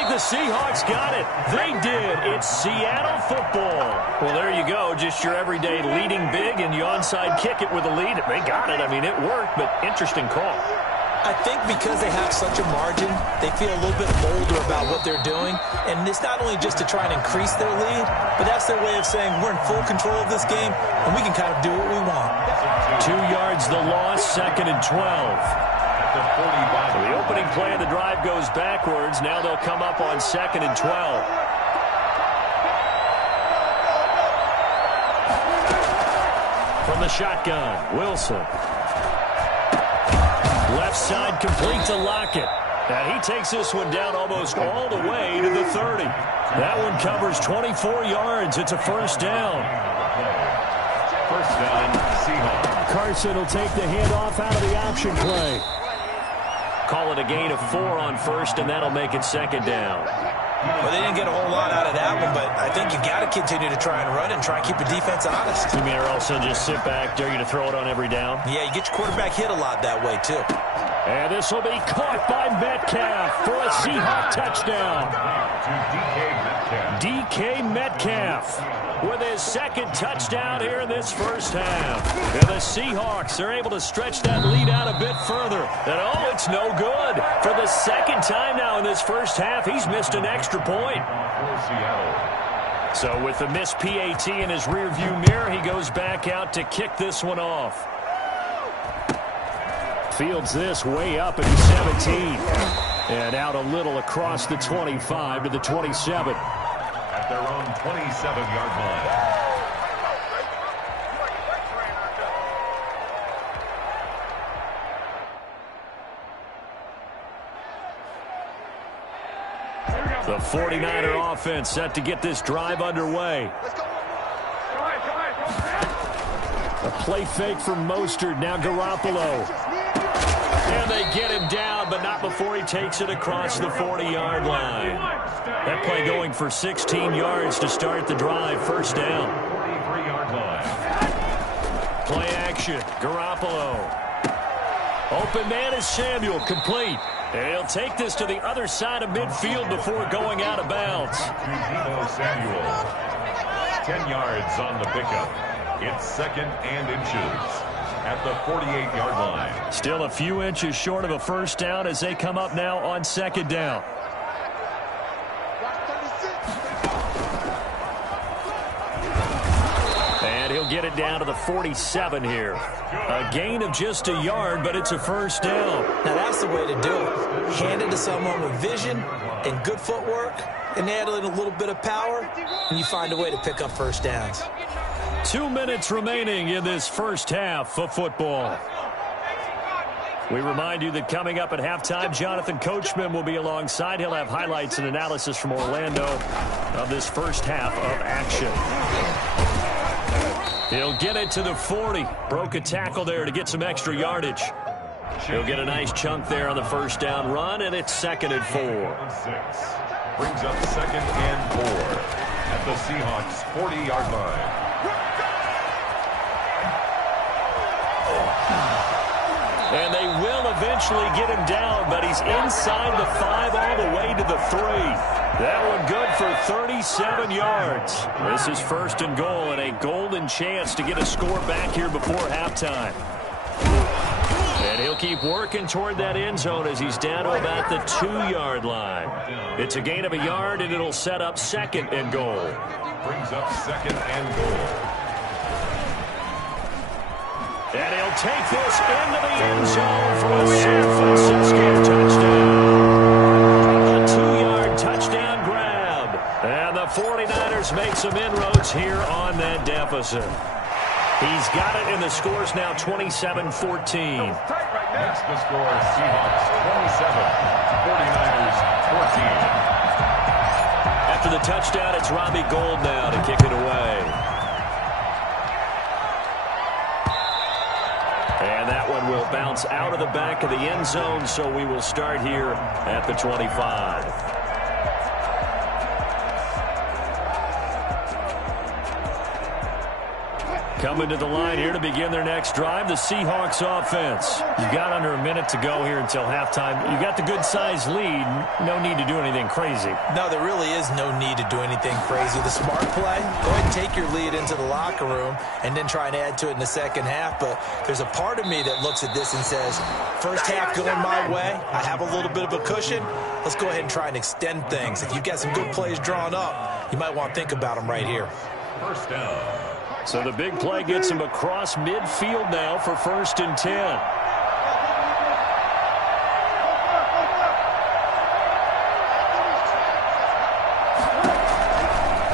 The Seahawks got it. They did. It's Seattle football. Well, there you go. Just your everyday leading big, and you onside kick it with a lead. They got it. I mean, it worked, but interesting call. I think because they have such a margin, they feel a little bit bolder about what what they're doing. And it's not only just to try and increase their lead, but that's their way of saying we're in full control of this game, and we can kind of do what we want. 2 yards the loss, 2nd and 12. So the opening play of the drive goes backwards. Now they'll come up on 2nd and 12. From the shotgun, Wilson. Left side complete to Lockett. And he takes this one down almost all the way to the 30. That one covers 24 yards. It's a first down. First down, Seahawks. Carson will take the handoff out of the option play. Call it a gain of 4 on first, and that'll make it 2nd down. Well, they didn't get a whole lot out of that one, but I think you got to continue to try and run and try and keep the defense honest. You mean or also just sit back, dare you to throw it on every down? Yeah, you get your quarterback hit a lot that way, too. And this will be caught by Metcalf for a Seahawk touchdown. DK Metcalf with his 2nd touchdown here in this first half. And the Seahawks are able to stretch that lead out a bit further. And oh, it's no good. For the 2nd time now in this first half, he's missed an extra point. So with the missed PAT in his rearview mirror, he goes back out to kick this one off. Fields this way up at the 17. And out a little across the 25 to the 27. At their own 27-yard line. The 49er offense set to get this drive underway. A play fake from Mostert. Now Garoppolo. And they get him down, but not before he takes it across the 40-yard line. That play going for 16 yards to start the drive. First down. 43-yard line. Play action. Garoppolo. Open man is Samuel. Complete. And he'll take this to the other side of midfield before going out of bounds. Samuel. 10 yards on the pickup. It's 2nd and inches. At the 48-yard line. Still a few inches short of a first down as they come up now on 2nd down. And he'll get it down to the 47 here. A gain of just a yard, but it's a first down. Now that's the way to do it. Hand it to someone with vision and good footwork, and add in a little bit of power, and you find a way to pick up first downs. 2 minutes remaining in this first half of football. We remind you that coming up at halftime, Jonathan Coachman will be alongside. He'll have highlights and analysis from Orlando of this first half of action. He'll get it to the 40. Broke a tackle there to get some extra yardage. He'll get a nice chunk there on the first down run, and it's 2nd and 4. Brings up 2nd and 4 at the Seahawks' 40-yard line. And they will eventually get him down, but he's inside the 5 all the way to the 3. That one good for 37 yards. This is 1st and goal and a golden chance to get a score back here before halftime. And he'll keep working toward that end zone as he's down to about the 2-yard line. It's a gain of a yard, and it'll set up 2nd and goal. Brings up 2nd and goal. And he'll take this into the end zone for a San Francisco touchdown. A 2-yard touchdown grab. And the 49ers make some inroads here on that deficit. He's got it, and the score's now 27-14. Next the score, Seahawks 27, 49ers 14. After the touchdown, it's Robbie Gould now to kick it away. And that one will bounce out of the back of the end zone, so we will start here at the 25. Coming to the line here to begin their next drive, the Seahawks offense. You've got under a minute to go here until halftime. You've got the good-sized lead. No need to do anything crazy. No, there really is no need to do anything crazy. The smart play, go ahead and take your lead into the locker room and then try and add to it in the second half. But there's a part of me that looks at this and says, first half going my way, I have a little bit of a cushion. Let's go ahead and try and extend things. If you've got some good plays drawn up, you might want to think about them right here. First down. So the big play gets him across midfield now for 1st and 10.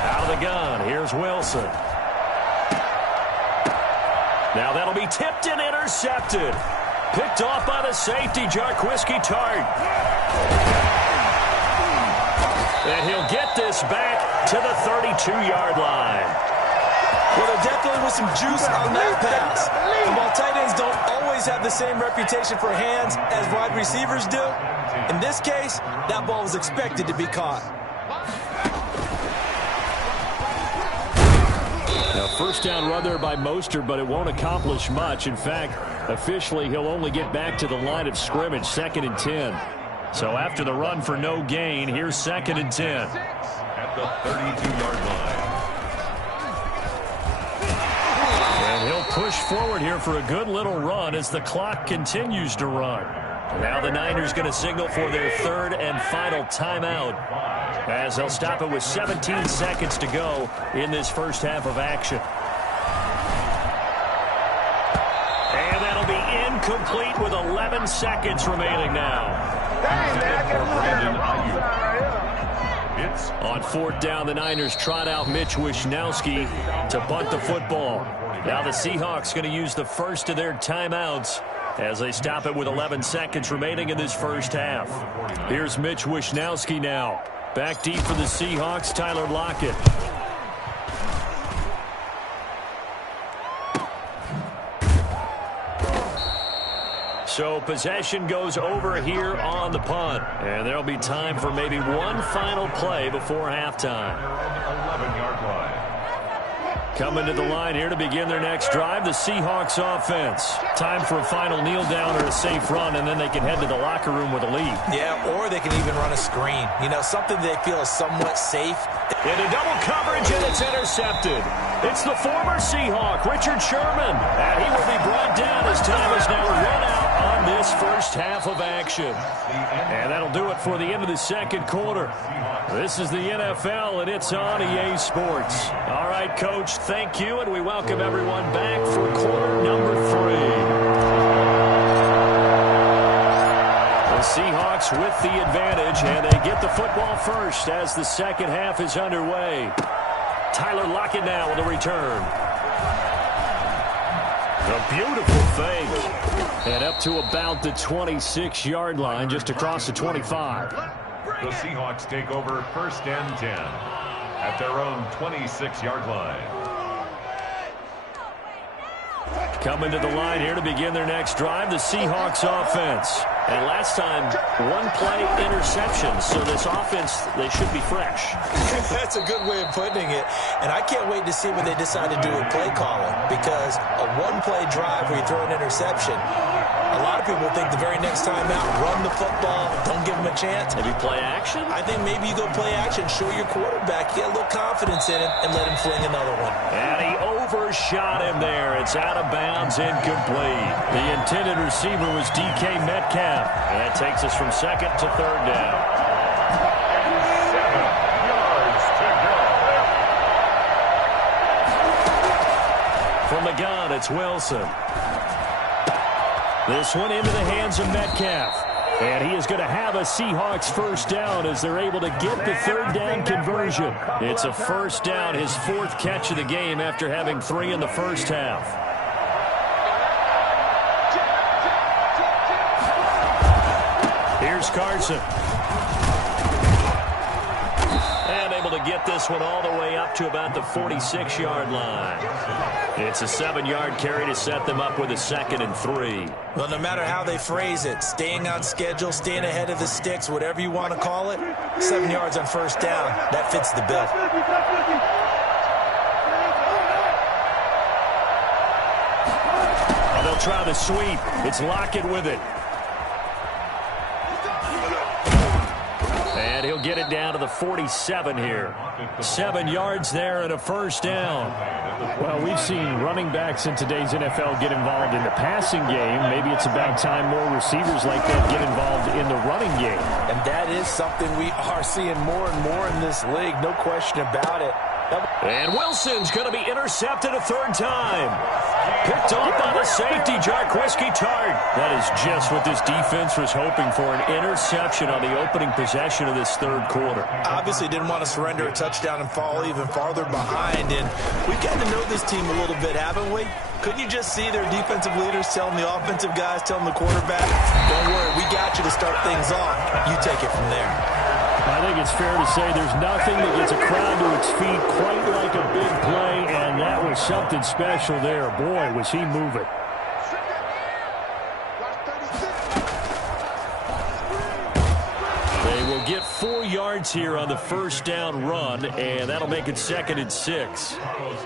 Out of the gun, here's Wilson. Now that'll be tipped and intercepted. Picked off by the safety, Jarquiski Tart. And he'll get this back to the 32-yard line. Well, there definitely was some juice on that pass. And while tight ends don't always have the same reputation for hands as wide receivers do, in this case, that ball was expected to be caught. Now, first down run there by Mostert, but it won't accomplish much. In fact, officially, he'll only get back to the line of scrimmage, 2nd and 10. So after the run for no gain, here's 2nd and 10. At the 32-yard line. Push forward here for a good little run as the clock continues to run. Now the Niners going to signal for their 3rd and final timeout as they'll stop it with 17 seconds to go in this first half of action. And that'll be incomplete with 11 seconds remaining now. On 4th down, the Niners trot out Mitch Wishnowsky to punt the football. Now the Seahawks going to use the first of their timeouts as they stop it with 11 seconds remaining in this first half. Here's Mitch Wishnowsky now. Back deep for the Seahawks, Tyler Lockett. So possession goes over here on the punt. And there'll be time for maybe one final play before halftime. 11-yard line. Coming to the line here to begin their next drive, the Seahawks offense. Time for a final kneel down or a safe run, and then they can head to the locker room with a lead. Yeah, or they can even run a screen. You know, something they feel is somewhat safe. Into double coverage, and it's intercepted. It's the former Seahawk, Richard Sherman. And he will be brought down as time is now run out on this first half of action. And that'll do it for the end of the second quarter. This is the NFL, and it's on EA Sports. All right, Coach, thank you, and we welcome everyone back for quarter number 3. The Seahawks with the advantage, and they get the football first as the second half is underway. Tyler Lockett now with a return. A beautiful fake. And up to about the 26-yard line, just across the 25. The Seahawks take over 1st and 10 at their own 26-yard line. Coming to the line here to begin their next drive, the Seahawks offense. And last time, one play interception. So this offense, they should be fresh. That's a good way of putting it. And I can't wait to see what they decide to do with play calling. Because a one-play drive where you throw an interception, a lot of people think the very next time out, run the football, don't give them a chance. Maybe play action? I think maybe you go play action, show your quarterback, get a little confidence in him, and let him fling another one. And he overshot him there. It's out of bounds, incomplete. The intended receiver was DK Metcalf. And that takes us from 2nd to 3rd down. 7 yards to go. From the gun, it's Wilson. This one into the hands of Metcalf. And he is going to have a Seahawks first down as they're able to get the 3rd down conversion. It's a first down, his 4th catch of the game after having 3 in the first half. Here's Carson. And able to get this one all the way up to about the 46-yard line. It's a 7-yard carry to set them up with a 2nd and 3. Well, no matter how they phrase it, staying on schedule, staying ahead of the sticks, whatever you want to call it, 7 yards on first down, that fits the bill. They'll try the sweep. It's Lockett with it. And he'll get it down to the 47 here. 7 yards there and a first down. Well, we've seen running backs in today's NFL get involved in the passing game. Maybe it's about time more receivers like that get involved in the running game. And that is something we are seeing more and more in this league. No question about it. And Wilson's going to be intercepted a third time. Picked off by the safety, Jarquiski Tart. That is just what this defense was hoping for, an interception on the opening possession of this third quarter. Obviously didn't want to surrender a touchdown and fall even farther behind. And we've gotten to know this team a little bit, haven't we? Couldn't you just see their defensive leaders telling the offensive guys, telling the quarterback, don't worry, we got you to start things off. You take it from there. I think it's fair to say there's nothing that gets a crowd to its feet quite like a big play, and that was something special there. Boy, was he moving. They will get 4 yards here on the first down run, and that'll make it 2nd and 6.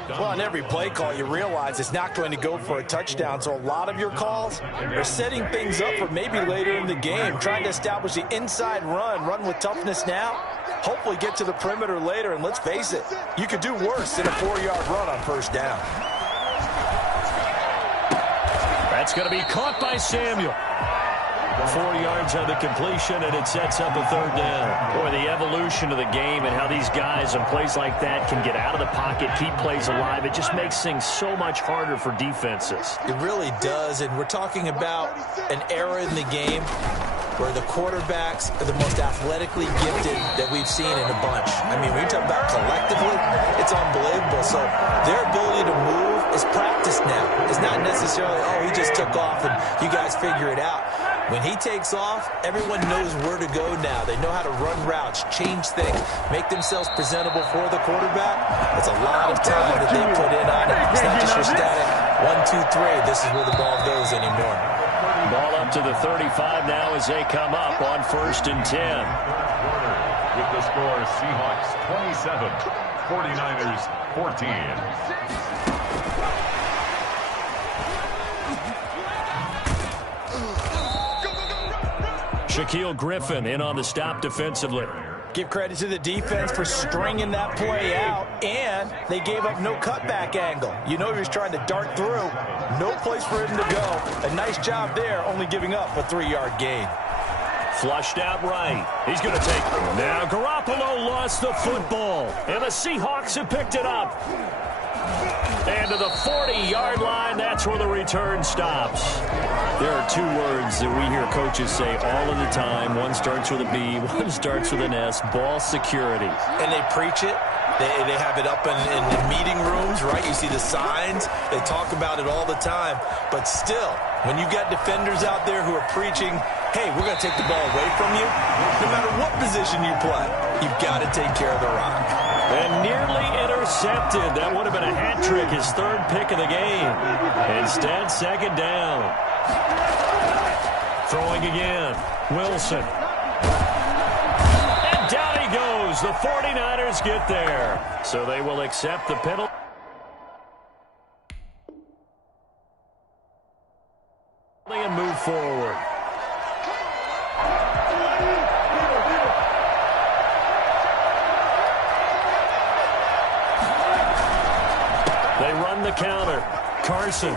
Well, on every play call, you realize it's not going to go for a touchdown, so a lot of your calls are setting things up for maybe later in the game, trying to establish the inside run with toughness now, hopefully get to the perimeter later, and let's face it, you could do worse than a 4-yard run on first down. That's going to be caught by Samuel. 4 yards on the completion, and it sets up a third down. Boy, the evolution of the game and how these guys in plays like that can get out of the pocket, keep plays alive, it just makes things so much harder for defenses. It really does, and we're talking about an era in the game where the quarterbacks are the most athletically gifted that we've seen in a bunch. I mean, when you talk about collectively, it's unbelievable. So their ability to move is practiced now. It's not necessarily, oh, he just took off and you guys figure it out. When he takes off, everyone knows where to go now. They know how to run routes, change things, make themselves presentable for the quarterback. It's a lot of time that they put in on it. It's not just your static 1, 2, 3. This is where the ball goes anymore. Ball up to the 35 now as they come up on 1st and 10. With the score, Seahawks 27, 49ers 14. Shaquille Griffin in on the stop defensively. Give credit to the defense for stringing that play out, and they gave up no cutback angle. You know he was trying to dart through. No place for him to go. A nice job there, only giving up a 3-yard gain. Flushed out right. He's going to take it. Now Garoppolo lost the football, and the Seahawks have picked it up. And to the 40-yard line, that's where the return stops. There are 2 words that we hear coaches say all of the time. One starts with a B, one starts with an S, ball security. And they preach it. They have it up in the meeting rooms, right? You see the signs. They talk about it all the time. But still, when you got defenders out there who are preaching, hey, we're going to take the ball away from you, no matter what position you play, you've got to take care of the rock. And nearly intercepted. That would have been a hat trick, his 3rd pick of the game. Instead, 2nd down. Throwing again. Wilson. And down he goes. The 49ers get there. So they will accept the penalty and move forward. They run the counter. Carson.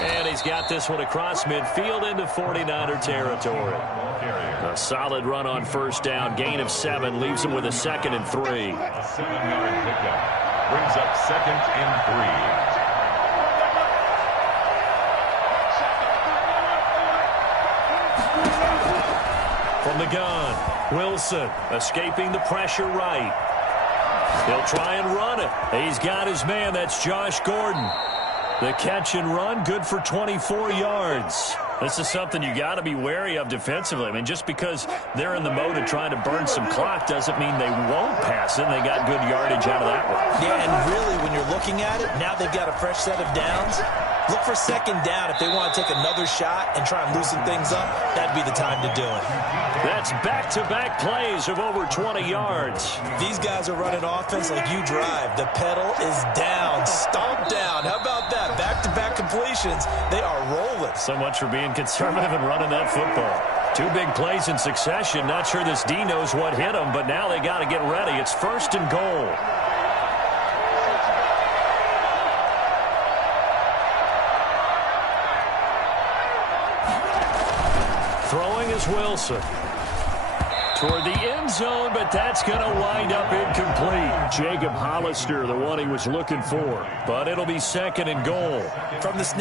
And he's got this one across midfield into 49er territory. A solid run on first down. Gain of 7. Leaves him with a 2nd and 3. A 7-yard pickup. Brings up 2nd and 3. From the gun, Wilson escaping the pressure right. He'll try and run it. He's got his man. That's Josh Gordon. The catch and run, good for 24 yards. This is something you got to be wary of defensively. I mean, just because they're in the mode of trying to burn some clock doesn't mean they won't pass it. They got good yardage out of that one. Yeah, and really, when you're looking at it, now they've got a fresh set of downs. Look for 2nd down if they want to take another shot and try and loosen things up. That'd be the time to do it. That's back-to-back plays of over 20 yards. These guys are running offense like you drive. The pedal is down, stomp down. How about that? Back-to-back completions. They are rolling. So much for being conservative and running that football. 2 big plays in succession. Not sure this D knows what hit him, but now they got to get ready. It's 1st and goal. Throwing is Wilson. Toward the end zone, but that's going to wind up incomplete. Jacob Hollister, the one he was looking for. But it'll be 2nd and goal. From the snap.